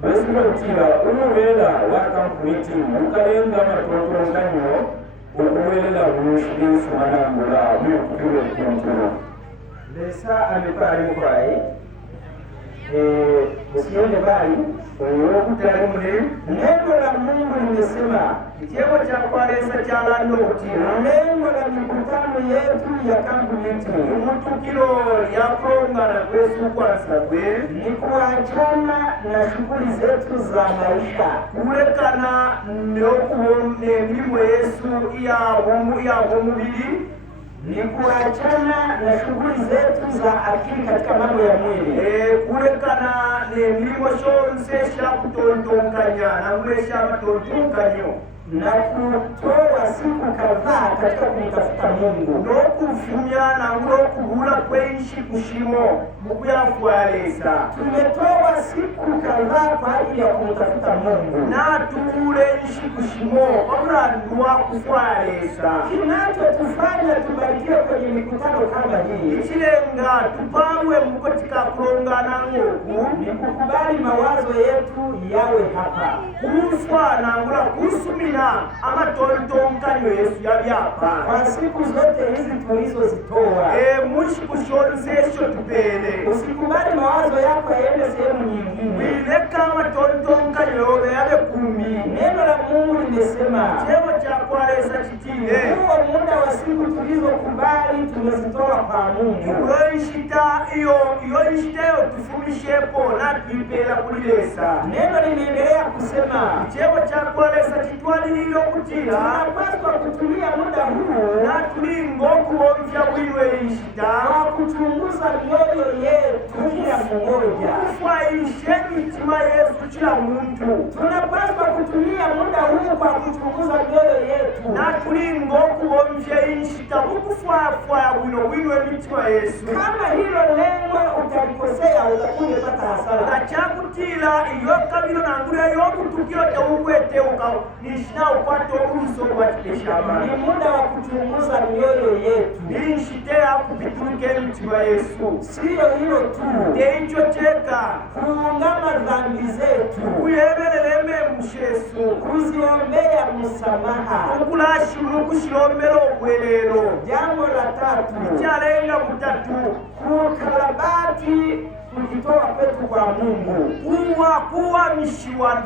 Vesula umuwela wa camp meeting ukalenga matoto nganyo ukuwelela mushiri sumanangula mukure kunturo. Lesa amepari kwai usione bali ukutari mule. Neno la Mungu limesema cheo cha kwalesa chala noti lengo la mikutano yetu ya camp meeting umutukilo ya kulongana kwesu kwanza ni kuachana na shughuli zetu za maisha, kulekana milimo Yesu ya mubili, ni kuachana na shughuli zetu za akili katika mambo ya mwili, kulekana milimo shonse sha kutontonganya na kulesha matontonganyo na kutoa siku kadhaa katika kumtafuta Mungu no kufumya na kuhula kwenshi kushimo mukuyafwalesa. Tumetoa siku kadhaa kwa ajili ya kumtafuta Mungu na tulenshi kushimo omulanduwa kufwalesa. Kinachotufanya tubarikiwe kwenye mikutano kama hii ikilenga tupawe mukotika kulongana ngoku ni kukubali mawazo yetu yawe hapa kufwa na ngula kusumina amatontonkanyo Yesu yabyapa kwa siku zote hizi tulizozitoa. Mushi kushonzesho tupele. Usikubali mawazo yako yaende sehemu nyingine. Wileka amatontonkanyo yabe kumi. Neno la Mungu limesema cheo cha kwalesa chitile. Huo muda wa siku tulizokubali tumezitoa kwa Mungu. Iyo nshita yo tufumishepo na tuipela kulilesa. Neno linaendelea kusema chebo cha kwalesa chitwalililo kutila. Tunapaswa kutumia muda huu na tulingo kuomvya wiwe nshita wa kuchunguza mioyo yetu kila mmoja. Kufwaishe mitima Yesu kila muntu. Tunapaswa kutumia muda huu kwa kuchunguza mioyo yetu na tulingo kuomvya nshita kufwafwa wino mitima Yesu. Kama hilo lengo utalikosea utakuja pata hasara. Ndachakutila iyo kabilo nangule yo kutukio te ukwete nishina ukwato uso kwa kiteshama. Ni muda wa kuchunguza mioyo yetu. Nishite ya kupituke mitima Yesu. Sio hilo tu. Teicho cheka kuungama dhambi zetu, kuyebeleleme mshesu, kuziombea msamaha, ukulashimulu kushilombela okwelelo. Jambo la tatu ichalenga mutatu kukarabati kujitoa kwetu kwa Mungu. Kuwa mishiwa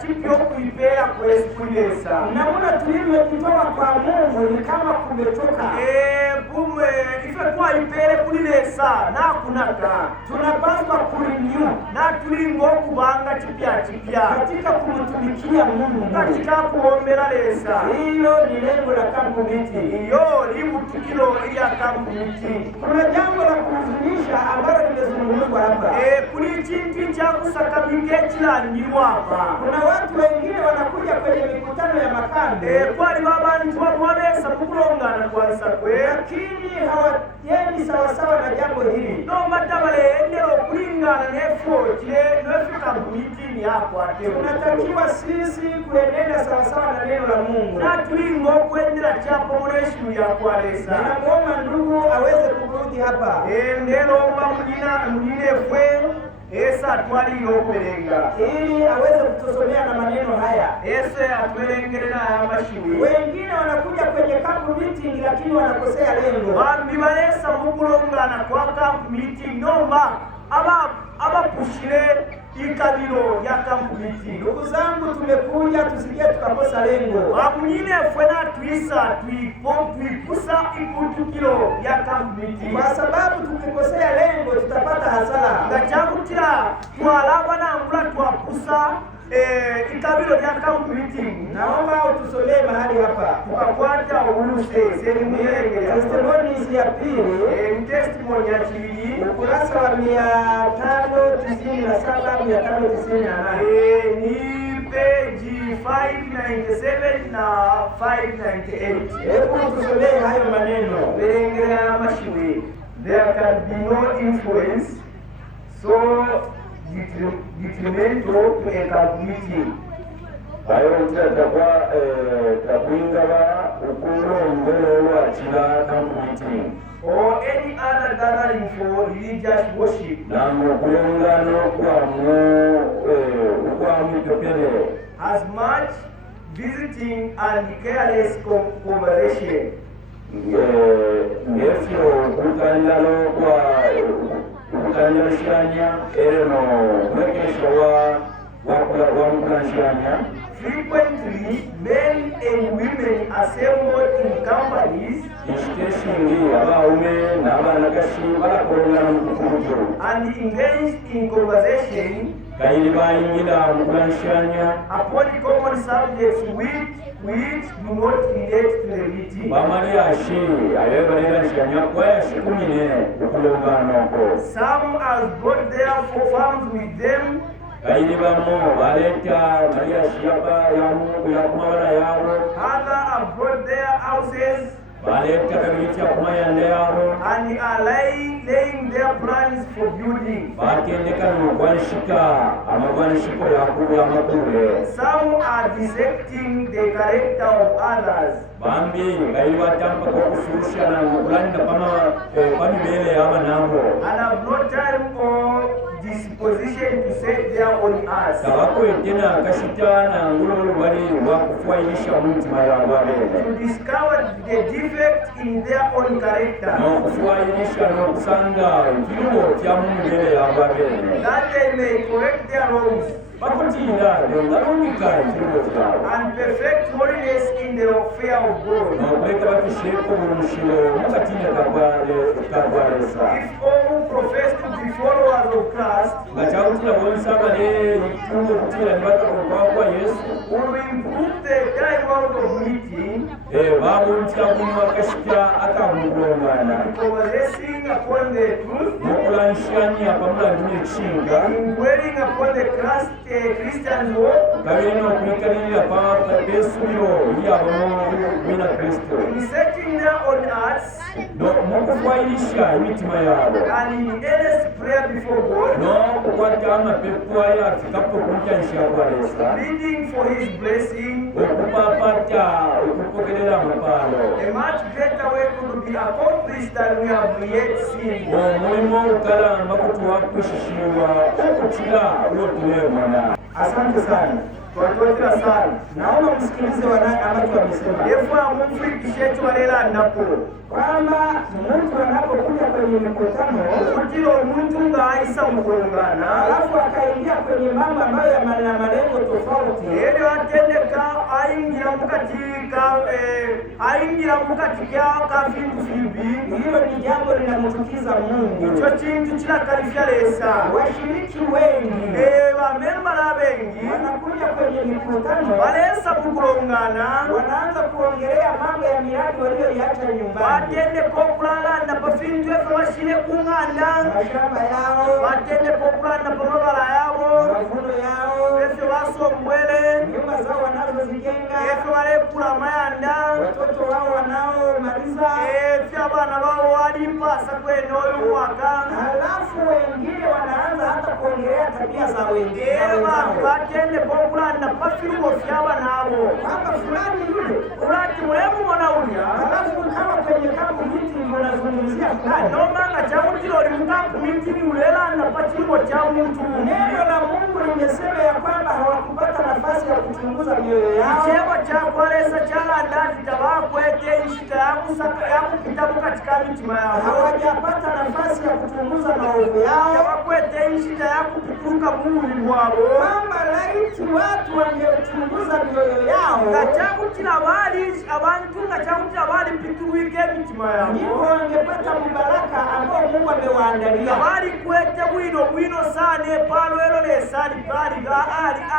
chipyo kuipea kwesa. Namuna tulivyojitoa kwa Mungu ni kama kumetoka. Bume ife kwa ipele kulilesa na kunaka. Tunapaswa kurenew na tulingo kubanga chipya katika kumtumikia Mungu, katika kuombela lesa. Hilo ni lengo la kampu miti. Iyo limutukilo ya kampu miti. Kuna jambo la kuhuzunisha ambalo limezungumzwa hapa. Kuli chinti cha kusakamike chilangiwa hapa. Kuna watu wengine wanakuja kwenye mikutano ya makambi. Kwali babantu wabwabesa mukulongana kwa sakwe. Lakini hawajendi sawasawa na jambo hili. No matabalendelo kulingana nefo chile nefika mitini hapo ate. Tunatakiwa sisi kuenenda sawasawa na neno la Mungu. Na tulingo kuendela chapo mreshu ya kwalesa. Ninamuomba ndugu aweze kurudi hapa. Ndelo mjine fwe esa twalilo kulenga. Ili aweze kutusomea na maneno haya. Esa atuelengerena ya mashiwi. Wengine wanakuja kwenye kampu meeting lakini wanakosea lengo. Bambi balesa mukulongana kwa kampu meeting nomba aba pushire ikabilo ya kampu meeting. Ndugu zangu, tumekuja tusije tukakosa lengo. Bamunyine fwena tuisa tuipusa ikutukilo ya kampu meeting. Kwa sababu tukikosea lengo tutapata hasara. Ngachakutila twalaba na ambula twapusa ikabilo ya kampu meeting. Naomba utusomee mahali hapa. Tukakwata uluse selimuyenge ya testimonies ya pili. Testimony ya chibili. Ukurasa wa 597-598. Ni page 597 na 598. Hebu tusomee hayo maneno. Belengera mashiwe. There can be no influence so detrimental to a camp meeting. Ayo mtatakwa takwingaba ukulongolo lwakira camp meeting or any other gathering for religious worship. Namwe kulengano kwamu tokele As much visiting and careless conversation. Ngefyo kutandalo kutandarishanya eno mwekesho wa mkulanishanya. Frequently, men and women assemble in companies and engage in conversation upon common subjects which do not relate to the meeting. Some are brought there for farms with them. Other are brought their houses and are laying their plans for building. Some are dissecting the character of others. And have no time or disposition to set there on us. Tabakwetena kashitana ngulolo bali wakufwailisha mutima yabo abene. To discover the defect in their own character. N'okufwailisha n'okusanga ekiriwo kya mu mbeera yabo abene. That they may correct their wrongs. Bakutiira balumika ekiriwo kyabwe. And perfect holiness in the fear of God. N'okuleka batusheeko obumushiro mukatiina kagwalesa. If all who profess to be followers of Christ Bakyakutira bonsaba n'ekitundu okutira ne batakwakwa kwa Yesu. will improve the time out of meeting, Babuntira kunywa kashitya akamugongana. conversing upon the truth, N'okulanshanya pamulandi n'ekikinga. dwelling upon the Christian hope, Balina okwikalirira beesubiro lyabamu bina Kristo. in setting their own hearts, N'okufwayirisha emitima yaabo. and in earnest prayer before God, N'okukwata amapepwayo atikapo okuntanisha kwalesa. pleading for His blessing. Okupapata okupokerera amapaalo. A much greater way could be accomplished than we have yet seen. Omulimu ogukalamba kutuwakushishibwa okukira lwotuleemana. Asante sana. Twatwatira sana. Naomba msikilize ambacho amesema. Therefore, mumfikishe twalela napo. Kwamba mtu anapokuja kwenye mikutano Kutiro omuntu ng'ayisa mu kulungana, alafu akaingia kwenye mambo ambayo yana malengo tofauti, era atendeka ayingira mukati ka bintu bibi, hilo ni jambo linamchukiza Mungu. ekyo kintu kirakalifya leesa. Washiriki wengi Bamembala bengi wanakuja kwenye mikutano, baleesa mu kulungana, wanaanza kuongelea mambo ya miradi walioiacha nyumbani, batendeka okulaalanda pa bintu ebyo bashire ku nganda, mashamba yao, batendeka okulanda pa mabala yaabo, mavuno yao, ebyo basombwele, nyumba zao wanazozijenga, ebyo balekula amayanda, watoto wao wanaomaliza, ebyo abaana baabo walimpaasa kwenda oyo mwaka. halafu wengine wanaanza hata kuongelea tabia za wengine Era bantu wenzao, batendeka okulanda pa firigo fyaba naabo, kwamba fulani yule, olwati mulemubona ulya halafu kama kwenye kampu hiti mnazungumzia fulani. nomanga kyamutira oli mukampu mitini ulelanda pa kirigo kya muntu. Neno la Mungu limesema ya kwamba hawakupata nafasi ya kuchunguza mioyo yao, Kyebo kyakwalesa kyalanda nti tabakwete nshita yakupitamu katika mitima yaabo, hawajapata nafasi ya kuchunguza maovu yao, tabakwete nshita yakupituka mu mubiri gwabo, kwamba laiti watu wangechunguza mioyo yao, nga kyakutira abantu nga kyakutira baali pituwika emitima ndipo yaabo, wangepata mbaraka ambao Mungu amewaandalia. nga baali kwete bwino sana epaalo ero lesaali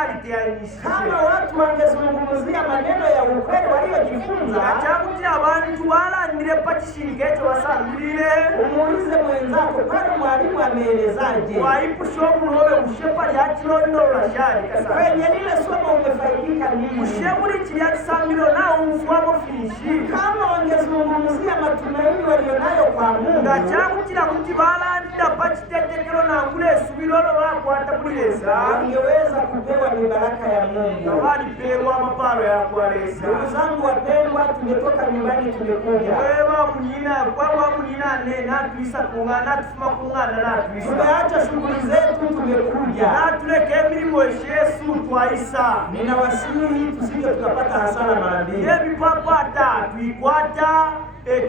ali teyayinishije. Kama watu wangezungumzia maneno ya ukweli waliojifunza, Nga kyakutira abantu balandire pa kishinga ekyo basambirire, umuulize mwenzako, pale mwalimu ameelezaje? waipusha obulobe bushepa lyakilondolola kyali kasa Kwenye lile somo umefaidika nini? bushe buli kirya kisambiro nawe unfuamo fiishi. Kama wangezungumzia matumaini walionayo kwa Mungu, Nga kyakutira kuti balandira pa kitetekero nangula esubiro olwo bakwata bulesa, wangeweza kupewa mibaraka ya nga Mungu. balipeerwa amapaalo yakwalesa. Ndugu zangu wapendwa, tumetoka nyumbani tumekuja, Kweba munyina kwaba munyina natwisa kungana natufuma kungana natwisa tumeacha shughuli zetu tumekuja. natuleka emirimu esyesu twayisa Ninawasihi tusije tukapata hasara mara mbili. yebipapata twikwata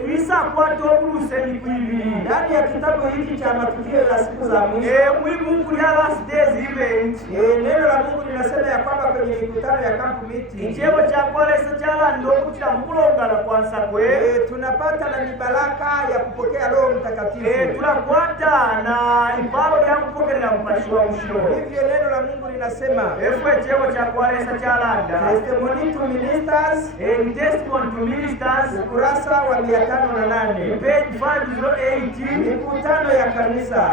tuyisa kwata obulusenyi kwibiri Ndani ya kitabu hiki cha matukio ya siku za mwisho, mwibuku lya last days event neno la Mungu linasema ya kwamba kwenye mikutano ya kampu miti, ekyebo kyakwalesa kyalanda okutira mu kulongana kwansa kwe tunapata na mibaraka ya kupokea Roho Mtakatifu. tulakwata na ipaalo lyakupokerera mu mashiwa musho. Hivyo neno la Mungu linasema Efu ekyebo kyakwalesa kyalanda Testimony to Ministers, testimony to ministers ukurasa wa 508, page 508 mikutano ya kanisa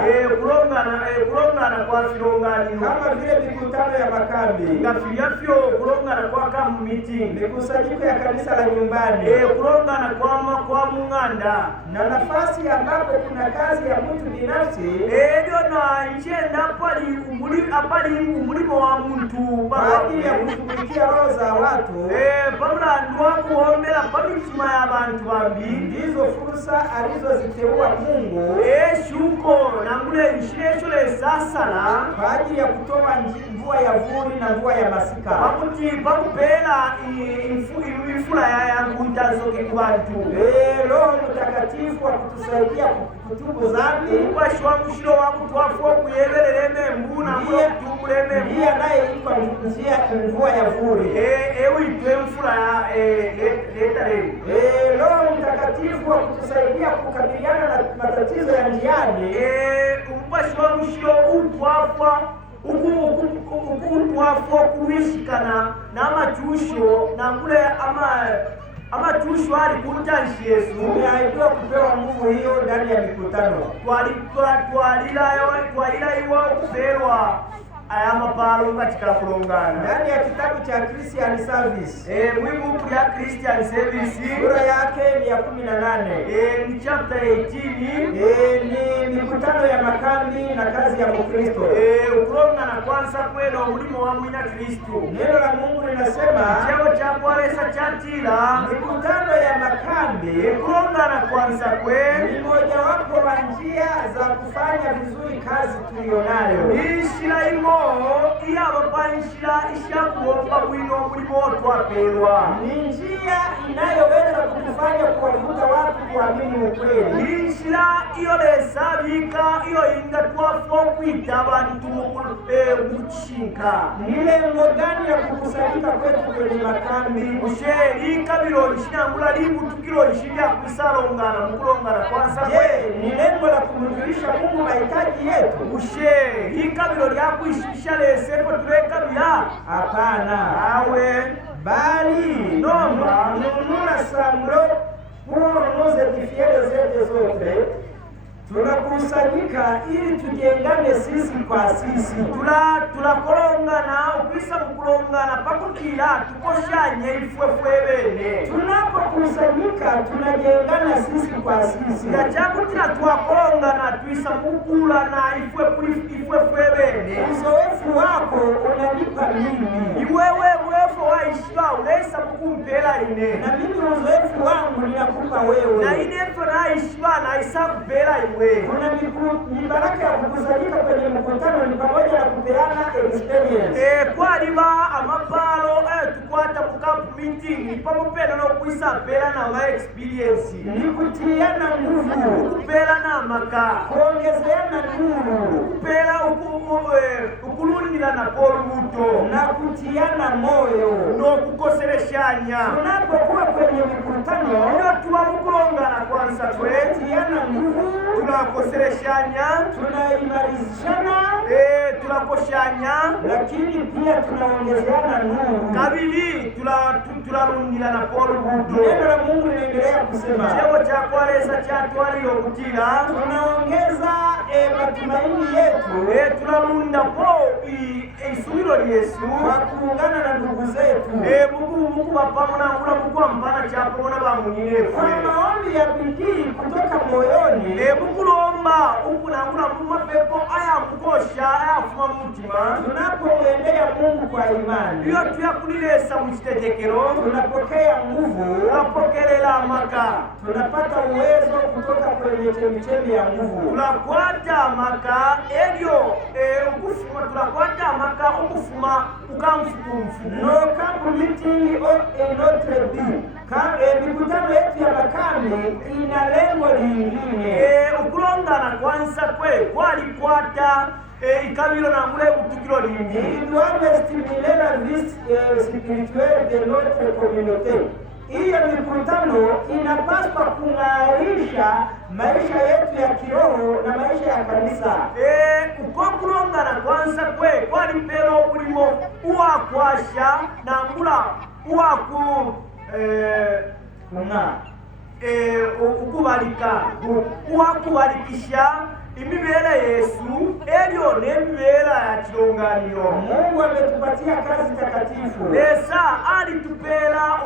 kulongana kwa filonganiro kama vile mikutano ya makambi, nga filyafyo kulongana kwa kamu meeting mikusanyiko ya kanisa la nyumbani, kulongana kwa munganda na nafasi ambapo kuna kazi ya mtu binafsi ebyo na nkyenda apali umulimo wa muntu kwa ajili ya kushughulikia roho za watu pamulandu wakuwombera pamitima y'abantu bambi zambi ndizo fursa alizoziteua Mungu shuko nangule nshesho lesasala kwa ajili ya kutoa mvua ya vuli na mvua ya masika, pakuti pakupela ifula yangu itazoke ku bantu. Roho Mtakatifu wa kutusaidia kutubu dhambi Kwashwa mushiro wakutwafu okuyeberereme mbuna kutubureme ndiye anayeitwa njia mvua ya vuli. Uitwe mfula leta leo. Roho Mtakatifu wa kutusaidia kukabiliana na matatizo ya njiani Kwashwa mushiro utwafwa ukutwafu okuwishikana n'amachusho nangule amachusho ali kunjanshi Yesu. Tumeahidiwa kupewa nguvu hiyo ndani ya mikutano. Twalilaiwa okupeerwa aya mapalo katika kulongana ndani ya kitabu cha Christian Service. Mwibuku ya Christian Service sura yake ni ya 18. Ni chapter 18. Ni mikutano ya makambi na kazi ya Mkristo. Ukulongana kwanza kwelo mulimo wa mwina Kristo. Neno la Mungu linasema cheo cha kwalesa chatila mikutano ya makambi ukulongana kwanza ni mojawapo wa njia za kufanya vizuri kazi tulionayo. Ishila imo iya bapanshira ishakuomba bwino mulimo twapewa. Ni njia inayoweza kutufanya kuwavuta watu kuamini ukweli. Ishila iyo lesabika iyo inga twafo kwita abantu mukushinka. Ni lengo gani ya kukusanyika kwetu kwenye makambi? Usherika biro ishinangula libutukiro ishibya kusalongana mukulongana kwanza. Ni lengo la kumjulisha Mungu mahitaji yetu? Usherika biro lyakuishisha lesepo tuleka bila? Hapana. Awe bali nomba nununa samlo pour nous édifier les uns des autres. Tunakusanyika ili tujengane sisi kwa sisi. Tulakolongana ukwisa mukulongana pakutila tukoshanye ifwefwe bene. Tunapokusanyika tunajengana sisi kwa sisi. Ngachakutila twakolongana twisa mukulana ifwefwe bene. Uzoefu wako unanipa mimi. Iwewe uwefu waishwa uleisa mukumpela ine. Na mimi uzoefu wangu ninakupa wewe. Na inefo naishwa na isa kupela iwe. Kuna mibaraka ya kukusanyika kwenye mkutano ni pamoja na kupeana experience. Kwa liba amapalo tukwata mukamp meeting pamupenda no kuisa pela na experience. Ni kutiana nguvu, kupela na maka, kuongezeana nuru, kupela ukulundila na poluto na kutiana moyo no kukosereshanya. Tunapokuwa kwenye mikutano ndio tuwa mukulongana kwanza kutiana nguvu, tunakosereshanya, tunaimarishana, tunakoshanya, lakini pia tunaongezeana nuru. Kabili tulalundila na poluto. Neno la Mungu linaendelea kusema cheo cha kwalesa chatwalilo kutila tunaongeza matumaini yetu, tunalunda po isubiro Yesu kwa kuungana na ndugu zetu. Muku bapamona ngula muku ampana chapo na bamunyefu. Kwa maombi ya bidii kutoka moyoni mukulomba ukunangula mumapepo aya mukosha aya fuma mutima. Tunapomwendea Mungu kwa imani iyo tuyakulilesa muchitekekero tunapokea nguvu, tunapokelela maka, tunapata uwezo kutoka kwenye chemichemi ya nguvu. Tunakwata maka elio ukufuma, tunakwata maka ukufuma ukamfukumfu. No camp meeting or a notre but. Mikutano yetu ya makambi ina lengo lingine. Ukulongana kwanza kwalikwata ikabilo na mule kutukilo lindi. Il doit stimuler la vie spirituelle de notre communauté. Hiyo mikutano inapaswa kung'arisha maisha yetu ya kiroho na maisha ya kanisa. Ukokulongana kwanza kwalipelo kulimo uwakwasha na mula uwaku ukubalika uwakubalikisha imibera Yesu elio nemibera ya chilonganiro. Mungu ametupatia kazi takatifu. Lesa alitupela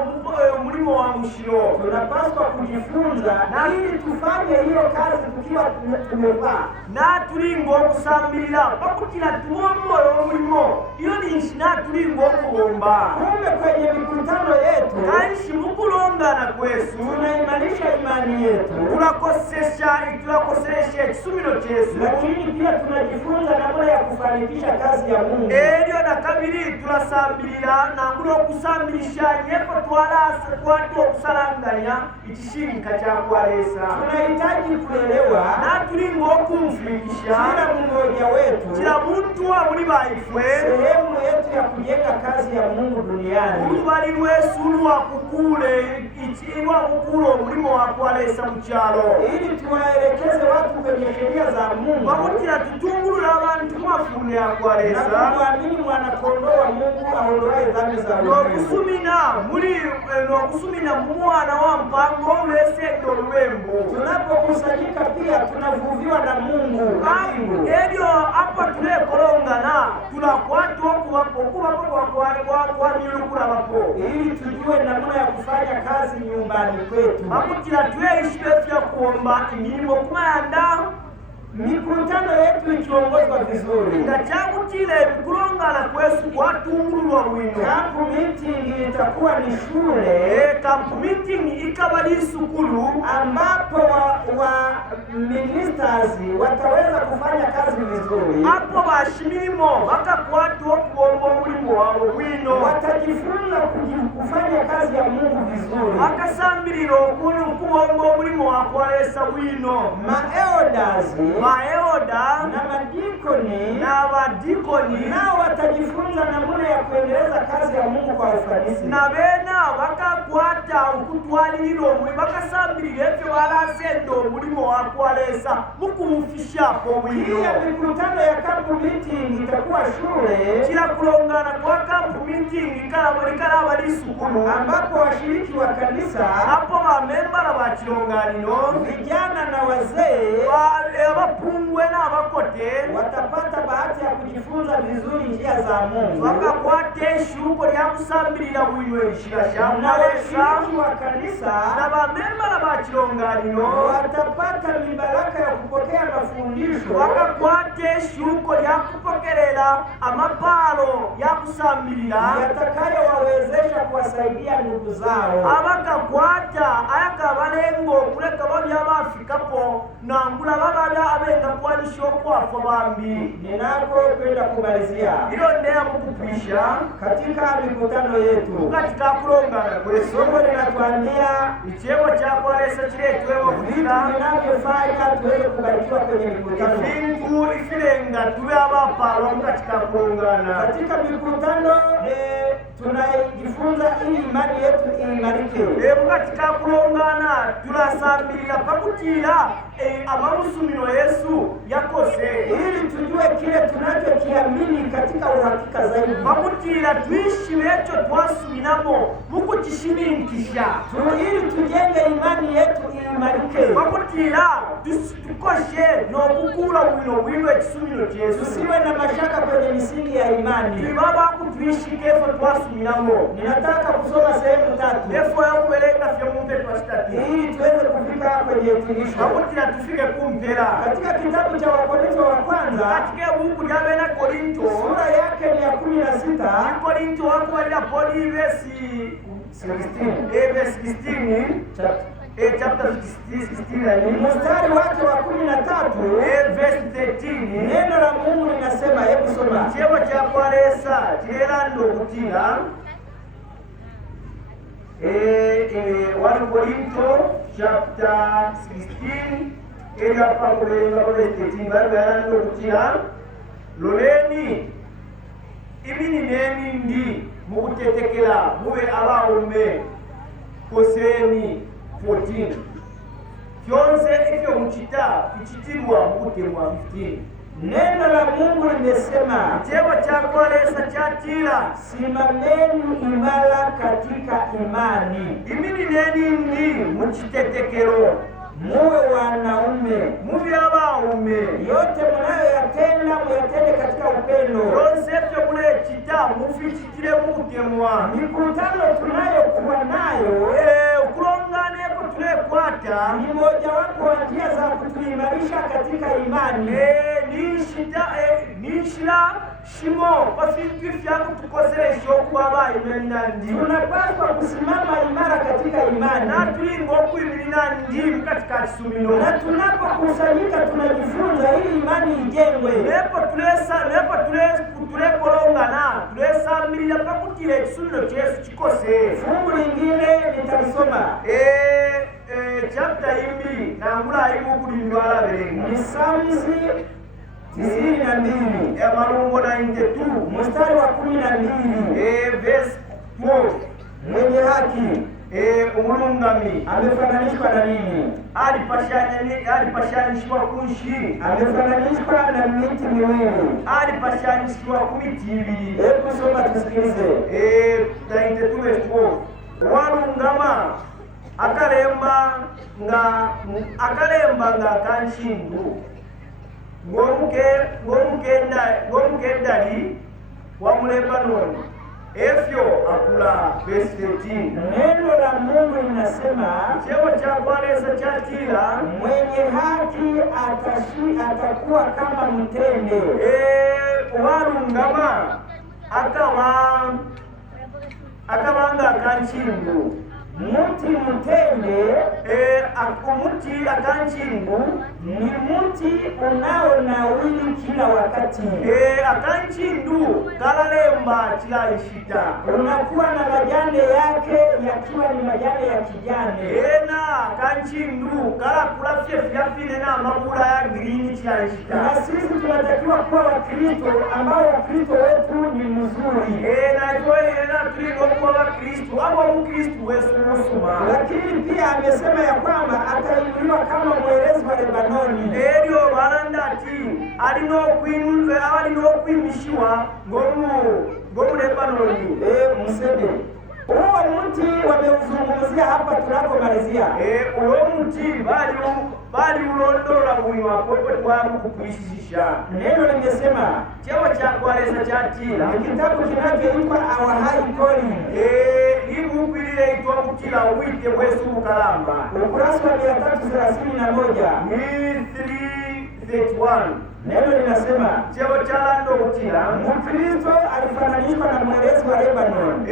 umulimo wa mushiro. Tunapaswa kujifunza na ili tufanye hiyo kazi tukiwa tumevaa na tulingo kusambirira bakutira tumombolo omulimo iyo ninshi na tulingo okubomba. Kumbe kwenye mikutano yetu kaishi mukulongana kwesu tunaimarisha imani yetu, tulakosesha ekisumiro kyesu, lakini pia tunajifunza namna ya kufanikisha kazi ya Mungu. Eryo na kabiri tulasambirira nangula okusambirisha yepo twalasa kwati okusalanganya ekishinka kyakwalesa. Tunahitaji kuelewa na tulingo okumfikisha kila mmoja wetu kila muntu wa muli baifwe sehemu yetu ya kujenga kazi ya Mungu duniani. Ulubali lwesu lwakukule kukula omulimo wakwalesa mu kyalo, ili tuwaelekeze watu kwenye sheria za Mungu, bakutira tutungulula abantu kumafune akwalesa na kumwamini mwanakondoo wa Mungu aondoaye dhambi za ulimwengu. N'okusumina mu mwana wa mpango olwesende olwembo. Tunapokusanyika pia tunavuviwa na Mungu. Ebyo apa tulekolongana tulakwata okubapo kwamilukulabapo, ili tujue namna ya kufanya kazi nyumbani kwetu. bakutira tweyishile fya kuomba emilimo kumayanda. Mikutano yetu ikiongozwa vizuri, nga kyakutile kulongana kwesu kwatungululwa bwino. camp meeting itakuwa ni shule, camp meeting ikaba lisukulu ambapo wa ministers wataweza kufanya kazi vizuri. apo bashimilimo bakakwata okubomba omulimo wabo bwino, watajifunza kufanya kazi ya Mungu vizuri, bakasambirira okubomba omulimo wakwalesa bwino. Maeoda na madikoni na badikoni nao watajifunza namna ya kuendeleza kazi ya Mungu kwa ufanisi, na bena bakakwata okutwalirira omulimo bakasambirira ebyo balasenda omulimo wakwalesa mukumufishapo bwino. Pia mikutano ya camp meeting itakuwa shule, kila kulongana kwa camp meeting kalaba lisukulu, ambapo washiriki wa kanisa apo bamembala bakilonganiro vijana na wazee abapungwe n'abakote watapata bahati ya kujifunza vizuri njia za Mungu, bakakwata eshuko lya kusambirira bwino enshiga na syakwalesa. washiriki wa kanisa na bamembala bakilonganiro watapata mibaraka ya kupokea mafundisho, bakakwata eshuko lya kupokerera amapalo ya kusambirira yatakayowawezesha kuwasaidia ndugu zao, abakakwata ayakabalengo kuleka babya bafikapo nangula babala abenga kwanisha okwafa bambi. Ninapokwenda kumalizia ilo ndeya mukupisha katika mikutano yetu, katika kulongana kwesu somo linatuambia ichebo chakwalesa kiretwewo vitu kugira vinavyofanya tuweze kubarikiwa kwenye mikutano. vintu ifirenga tube abapalwa katika kulongana. Katika mikutano tunajifunza ili imani yetu iimarike. Katika kulongana tulasambirira pakutira amabusumiro Yesu yakose, ili tujue kile tunachokiamini katika uhakika zaidi, pakutira twishi becho twasuminamo mukukishiminkisha, ili tujenge imani yetu iimarike, pakutira tukoshe n'okukula bwino ekisumiro kyesu, tusiwe na mashaka kwenye misingi ya imani. tibaba kutwishika efo twasuminamo. Ninataka kusoma sehemu 3 efo yakubeleka fye mumpe twasitatu ili tuweze kufika kwenye hitimisho. pakutira tufike kumpera. Katika kitabu cha Wakorintho wa kwanza katika buku lya bena Korinto sura yake ni ya 16 Korinto wakubalira poli vesi 16 chapter 16 mstari wake wa 13 verse 13 neno la Mungu linasema, hebu soma. chebo chakwalesa chirelanda okutira 1 Korinto chapter 16 eryapakulenga verse 13 balirelanda okutira loleni ibini n'emindi mukutetekera mube abawume koseni 14 kyonse ebyo mukita bikitirwa mukutemwa 15. Neno la Mungu limesema, chebo chakwalesa chatira simameni imara katika imani, ibini n'enindi mukitetekero muwe wanaume, mube abawume, yote mnayoyatenda muyatende katika upendo. kyonse ebyo mulekita mufikitire mukutemwa. Mikutano tunayokuwa nayo okulonganeko tulekwata ni mojawapo wa njia za imani. Nishira shimo pafintu vyangu tukosere shoku abaye ndi. Tunapaswa kusimama imara katika imani. Na tulingo kuimirina ndi katika kisumino. Na tunapokusanyika tunajifunza ili imani ijengwe. Nepo tule kolongana, tulesa milila pakutile kisumino chesu chikose. Fungu lingine nitalisoma. Chapter imbi na ngula ibu kulindwala berenga. Ni Psalms 92. Marungo 92. Mstari wa 12. Verse 4. Mwenye haki umulungami amefananishwa na nini? Alipashanishwa kunshi. Amefananishwa na miti miwili. Alipashanishwa kumiti ibili. Hebu soma tusikilize. 92 verse 4. Walungama akalemba nga kanshindu ngomukendali wa Lebanoni efyo akula. Verse 13. Neno la Mungu linasema cheo cha kwanza cha tila mwenye haki atakuwa kama mtende. Walungama akabanga kanshindu muti mtende akumuti akanchindu ni muti unaonawili kila wakati. Akanchindu kalalemba kila ishita, unakuwa na majani yake yakiwa ni majani ya kijani. Na akanchindu kalakula fyefyafine na mabula ya green kila ishita. Na sisi tunatakiwa kuwa Wakristo ambao Wakristo wetu ni mzuri. Na tuligo kuwa Wakristo ambao Mkristo wetu musuma. Lakini pia amesema ya kwamba atainuliwa kama mwerezi wa Lebanoni. Ndio barandati alino kuimishiwa ngomu Lebanoni. Msebe huo mti wameuzungumzia hapa tunakomalizia. Uwo mti bali ulondola kuiwa popo twamu kukuishisha. Neno limesema cheo cha kwanza cha tila kitabu kinachoitwa Our High Calling. Ibuku ile itwa kutila wite wesu mukalamba. Ukurasa wa 331. 331. Neno linasema cheo cha lando kutila Mkristo alifananishwa na mwerezi wa Lebanon.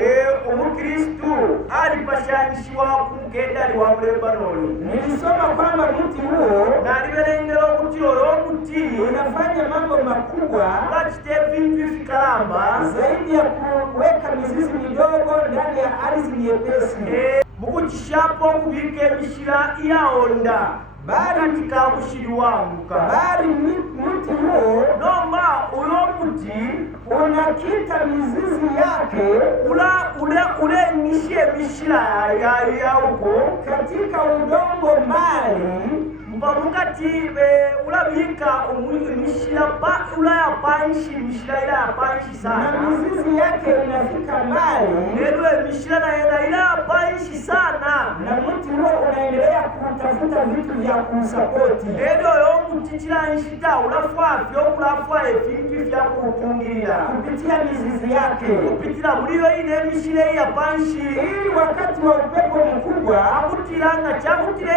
Umkristo alipashanishwa kumkendali wa Lebanoni. Nilisoma kwamba mti huo na liberengero kutilo muti unafanya mambo makubwa kalamba zaidi ya kuweka mizizi midogo ndani ya ardhi nyepesi. Mukukishapo kubike mishira yaonda bali tikabushiriwamuka. Bali mti huo nomba uyo muti unakita mizizi yake ule nishe mishira ya uko katika udongo mbali mpamukati ulabika mishira mishira ila ya panshi sana. Na mizizi yake inafika mbali. Ndio mishira na ila ya panshi sana. Na mti huo unaendelea kutafuta vitu vya kusapoti. Ndio yo mti chila nshita ulafwa vitu vya kukungilira kupitia mizizi yake. Kupitira mliyo ine mishira ya panshi ili wakati wa upepo mkubwa akutiranga chakutire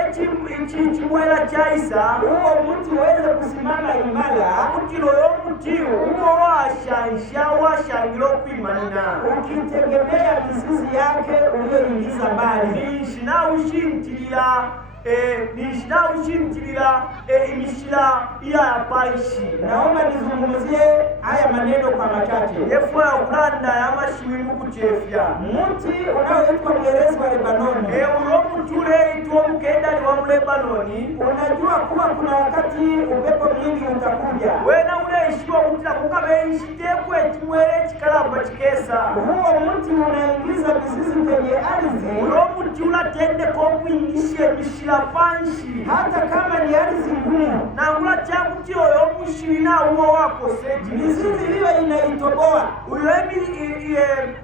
chimwela chaisa huo mti uweze kusimama imara. Akutiro yo mti uwo washangiro kwimanina ukitegemea mizizi yake uliyoingiza mbali. Nishina ushimtilira imishira iya paishi. Naomba nizungumzie haya maneno kwa machache. Yefu ya uranda ya mashiwimu kuchefya mti unaoitwa mwerezi wa Lebanoni. Uyo mtule ituwa mkendali wa Lebanoni. Unajua kuwa kuna wakati upepo mwingi utakuja. Wena unaishiwa kutila kukabe ishitekwe chimwele chikalamba chikesa. Huo mti unaingiza mizizi kwenye ardhi. Uyo mti unatende kwa kuingishe mishira panshi hata kama ni ardhi ngumu. Na ngula changu tiyo yo mushirina uwo wako seji mizizi hiyo inaitoboa.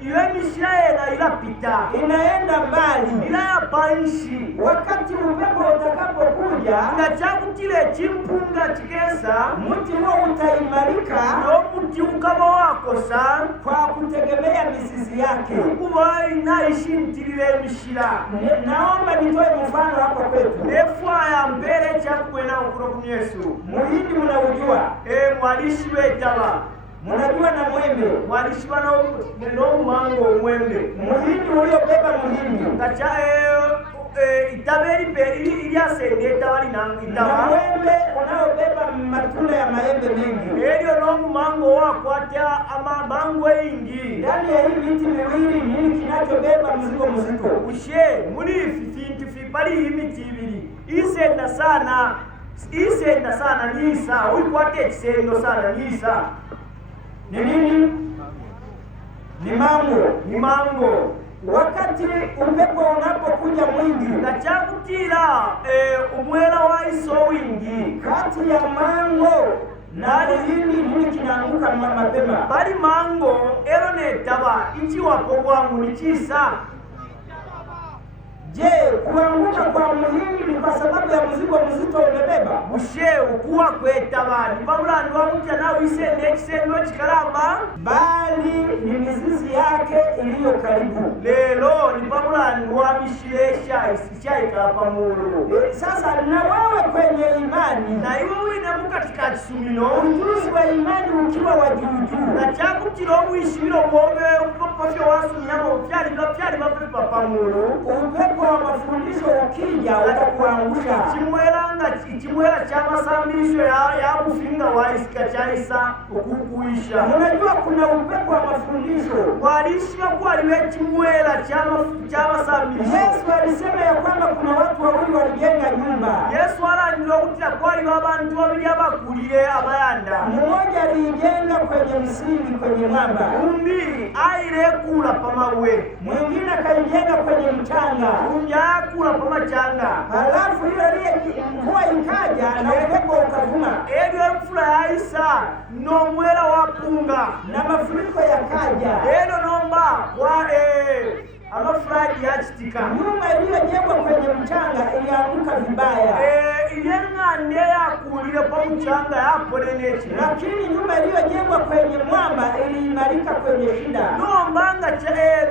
Iwe mishira na ila pita inaenda mbali ila ya panshi. Wakati upepo utakapokuja na changu tile chimpunga chikesa mti huo utaimarika. Uyo mti ukaba wako sa kwa kutegemea mizizi yake. Kuwa inaishi mtilile mishira. Naomba nitoe mfano hapa kwetu. Nefwa ya mbele chakwena ukuro Yesu. Muhindi mnaujua? Mwalishi wetaba. Mnajua na mwembe? Mwalishi no mango mwembe. Muhindi uliobeba muhindi. Kacha itabeli pe ilia sende tabali na itaba. Na mwembe unaobeba matunda ya maembe mengi. Elio no mango wakwatia ama mango ingi. Ndani ya hii miti miwili nini kinachobeba mzigo mzito? Ushe muri fintu fipali hii miti ibiri. Isenda sana nisa. Uikwate kisendo sana nisa. Ni nini? Ni mango. Wakati upepo unapokuja mwingi, nachakutira umwela wa iso wingi kati ya mango na muhindi nini kinaanguka mapema? Bali mango ero netaba ichi wapo wangu nichisa. Je, kuanguka kwa muhindi ni kwa sababu ya mzigo mzito umebeba? Ushe ukuwa kwetaba ni babulandu wa mutya na wisende kisendo chikalamba, bali ni mizizi yake iliyo karibu. Lelo ni babulandu wa mishilesha isichaika pamuru. Sasa na wewe kwenye imani, na iwe wina mukatika kisumino, ujuzi wa imani ukiwa wa juu, na chakutiro wishimiro wobe upopofyo wasu nyamo vyali mapepa pamuru. Upepo wa mafundisho ukija utakuangusha. Chimwela chama sambisho ya kufinga wa isika chaisa ukukuisha. Unajua kuna upepo wa mafundisho. Walishima kuwa liwe chimwela chama sambisho. Yesu alisema ya kwamba kuna watu wawili walijenga nyumba. Yesu alandilo kutila kwa liwa abantu wabili abakulile abayanda. Mmoja alijenga kwenye msingi kwenye mwamba. Umbili aile kula pamawe. Mwingine akaijenga kwenye mchanga. Kula pamachanga. Halafu ile mvua ikaja na upepo ukavuma. Elio mfula ya Isa no mwela wapunga na mafuriko yakaja. Elo nomba kwa amafuraji yachitika. Nyumba iliyojengwa kwenye mchanga ilianguka vibaya. Ileng'ande yakulile pa mchanga yapolenechi. Lakini nyumba iliyojengwa kwenye mwamba iliimarika kwenye shida.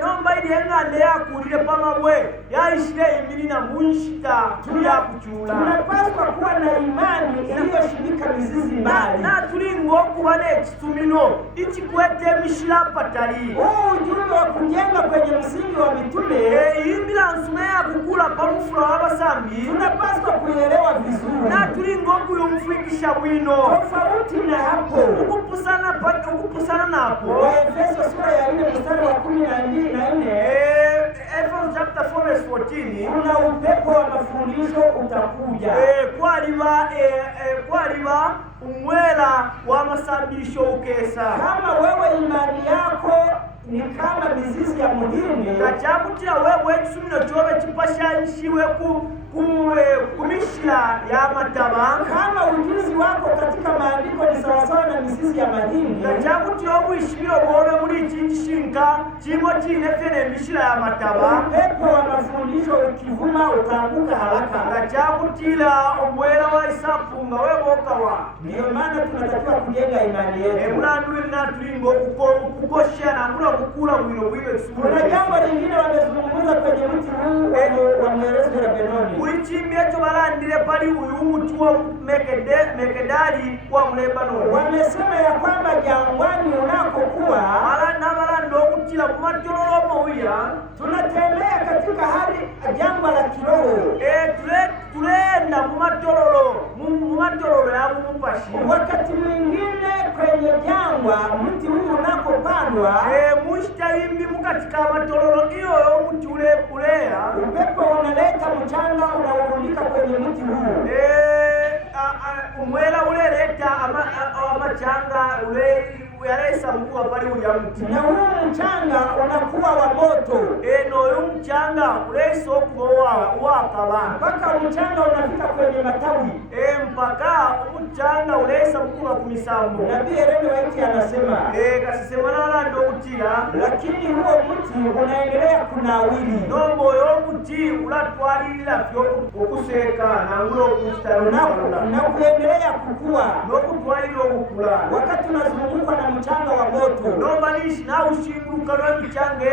Nomba ileng'ande yakulile pa mabwe yaishile imili na munshita tuyakuchula. Tunapaswa kuwa na imani iliyoshimika mizizi mbali. Na tulingo kuba n'ekitumino ichikwete mishila patali. Ujumbe wa kujenga kwenye msingi wa mitume imbila nsume ya kukula pamufula w'abasambi tunapaswa kuelewa vizuri. Na tulingo kuyumfikisha bwino. Tofauti na hapo, ukupusana napo, Efeso sura ya 4 mstari wa 14, Efeso chapter 4 verse 14, kuna upepo wa mafundisho utakuja. Kwaliba umwela wa masambisho ukesa. Kama wewe imani yako ni kama mizizi ya muhindi, nachakutila wewe kisumino chobe chipashanishiwe kumishila ya mataba. Kama ujuzi wako katika maandiko ni sawasawa na mizizi ya mahindi, nachakutila wishimilo wobe muri chinjishinka chimo chinefene mishila ya mataba. Upepo wa mafundisho ukivuma utaanguka haraka. Nachakutila umwela wa isapunga webokawa. Ndio maana tunatakiwa kujenga imani yetu. Mlandu na tulingo kukosha na mula kukula wino kisuru. Kuna jambo lingine wamezungumza kwenye mti huu wa mwerezo la Benoni. Ulichimbia chobalandile pali uyu mti wa Mekedali wa Lebanon. Wamesema ya kwamba jangwani unakokuwa balando kutila kumatololo mawia. Tunatembea katika hali jangwa la kiroho. Tulenda mumatololo ya mupashi. Wakati mwingine kwenye jangwa mti huu unakopandwa mushitahimbi mukatika matololo iyo mti ulea. Upepo unaleta mchanga unaurundika kwenye mti huu. Umwela uleleta amachanga uyalesa mkuwa pali uya mti. Na huu mchanga unakuwa wa moto. Noyu mchanga ulesa okuwa wakaba. Mpaka mchanga unafika kwenye matawi. Mpaka mchanga ulesa mkuwa kumisambo. Nabii Yeremia anasema kasisemana lando kutila. Lakini huo mti unaendelea kunawiri. Nombo yo mti ulatwalila fyo okuseka na ngulo kustaru na kuendelea kukua. Nokutwalila okukula. Wakati unazungukwa na mchanga wa moto nomalishi na ushinguka no michanga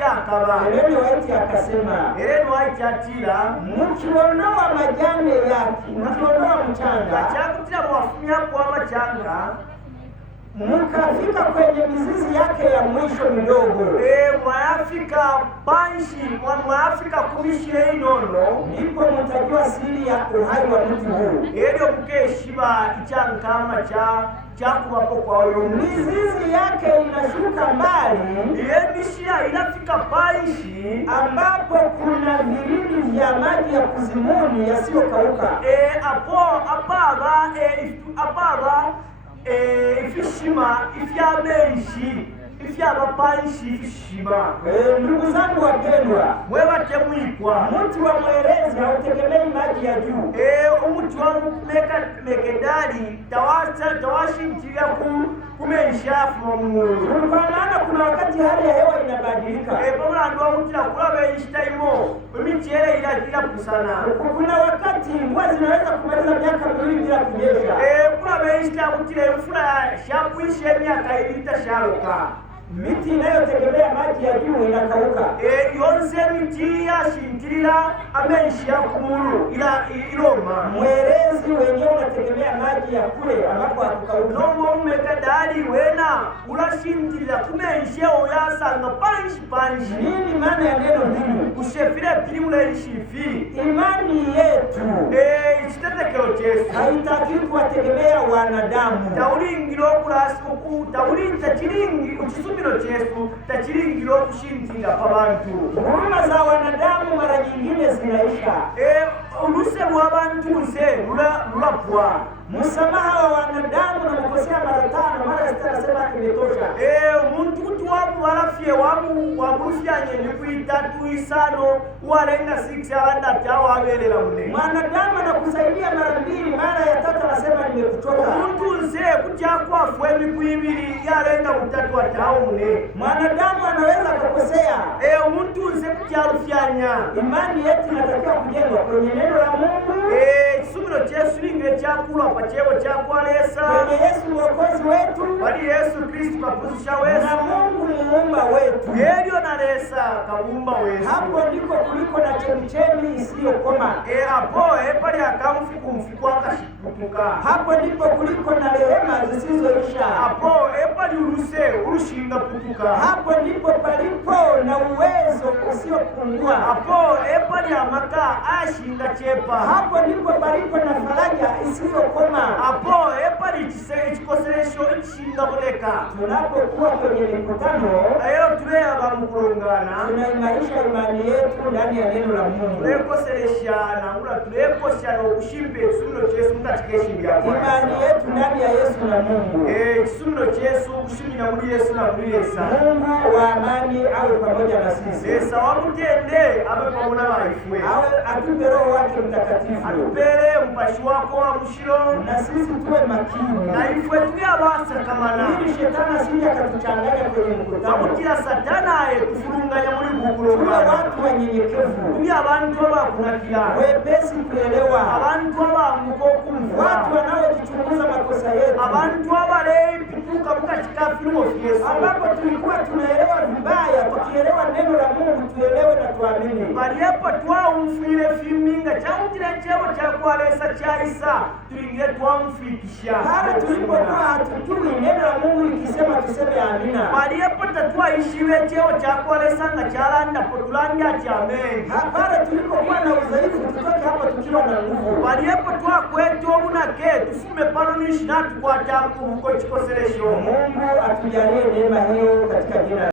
ya kaba. Ellen White akasema, Ellen White atira mkiondoa majani yake, mkiondoa mchanga chakutira mwafumia kwa machanga mkafika kwenye mizizi yake ya mwisho midogo, mwafika banshi mwafika kumishire inono, ndipo mtajua siri ya uhai wa mtu huu. Elio mukeshiba ichankama chakuwapo kwa uyo. Mizizi yake inashuka mbali, mishia inafika banshi ambapo kuna virindi vya maji ya kuzimuni yasiyokauka. Apaba ifishima ifyabenshi ifyabapanshi ifishima. Ndugu zangu wapendwa, mwebate mwikwa mti wa mwerezi hautegemei maji ya juu. Umuti wa mekedali tawashintira kumenshafu mumuru. Kwa maana kuna wakati hali ya hewa inabadilika. Pamulandu wakutira kulabe ishitaimo michele ila kusana. Kuna wakati mvua zinaweza kumaliza miaka 2 bila kunyesha. Kulabe ishtakutira mfura shakuishe miaka 2 itasharuka. Miti inayotegemea maji ya juu inakauka. Yonse miti yashintirira amenshi ya kumuru iloma. Mwerezi wenyewe unategemea maji ya kule ambapo hakukauka. Nomo umekadali wena ulashintirira kumenshi oyasanga panshi. Nini maana ya neno hili? Ushefire pilimule ishifi. Imani yetu ichitetekero chesu haitaki kuwategemea wanadamu. Tauringiro kurasuku taurinta chiringi uchisumiro chesu tachiringiro kushintinga pabantu. Huruma za wanadamu mara nyingine zinaisha. Uluse rw'abantu nse rulapwa. Msamaha wa wanadamu na mkosea mara 5 mara 6 nasema kimetosha. Muntu kuti warafye wamurufyanye ndikuitatu isano warenga 6 abanda tawo abelela mune. Mwanadamu anakusaidia mara 2 mara ya 3 anasema nimekuchoka. Muntu nse kuti akwafwe mikuibiri yarenga 3 atawo mune. Mwanadamu anaweza kukosea. Muntu nse kuti arufyanya. Imani yetu inatakiwa kujengwa kwenye neno la Mungu. Kisumiro chesu linge chakula pachewo chakwalesa. Kwenye Yesu mwokozi wetu. Wali Yesu Kristo kapuzisha wesu. Na Mungu muumba wetu. Elio nalesa kaumba wesu. Hapo ndiko kuliko na chemichemi isiyokoma. Hapo pali akamfuku mfuku akashiputuka. Hapo ndipo kuliko na rehema zisizoisha. Hapo pali urushinga putuka. Hapo ndipo palipo na uwezo usiopungua. Hapo pali amaka ashinga chepa. Hapo ndipo palipo na faraja isiyokoma. Hapo pali chikoseresho ishinga boleka. Tunapokuwa kwenye mikutano, tulea bamukulungana, tunaimarisha imani yetu ndani ya neno la Mungu. Tulekosereshana tulekoshana okushimba ekisumiro kyesu mukatikeshimbi yako. Imani yetu ndani ya Yesu na Mungu. Ekisumiro kyesu kushimira muri Yesu na muri Yesu. Mungu wa amani awe pamoja na sisi. Sawamutende abe pamoja na ifwe. Awe atupe Roho wake Mtakatifu. Atupere mpashi wako wa mushiro. Na sisi tuwe makini. Na ifwe tuyabasa kamana. Ili shetani asije akatuchanganya kwenye mkutano. Amukira satana kufurunganya muri gukulungana. Tuwe watu wanyenyekevu. Tuwe abantu abakunakira. Wepesi kuelewa. Abantu abamukokumva. Watu wanaojichunguza makosa yetu. Abantu abale pituka mukachikafiro Yesu. Ambapo tulikuwa tunaelewa vibaya, tukielewa neno la Mungu tuelewe na tuamini. Baliyepo twawumfire fiminga chawutira chebo chakwalesa chaisa tulinge twamfikisha. Pale tulipokuwa hatujui neno la Mungu likisema tuseme amina. Baliyepo tatwaishiwe chebo chakwalesa nga chalanda potulanda chamen. Pale tulipokuwa na udhaifu tutoke hapo tukiwa na nguvu. Baliyepo twakweto obunake tufume pano nishina tukwata kuko chikoseresho. Mungu atujalie neema hiyo katika jina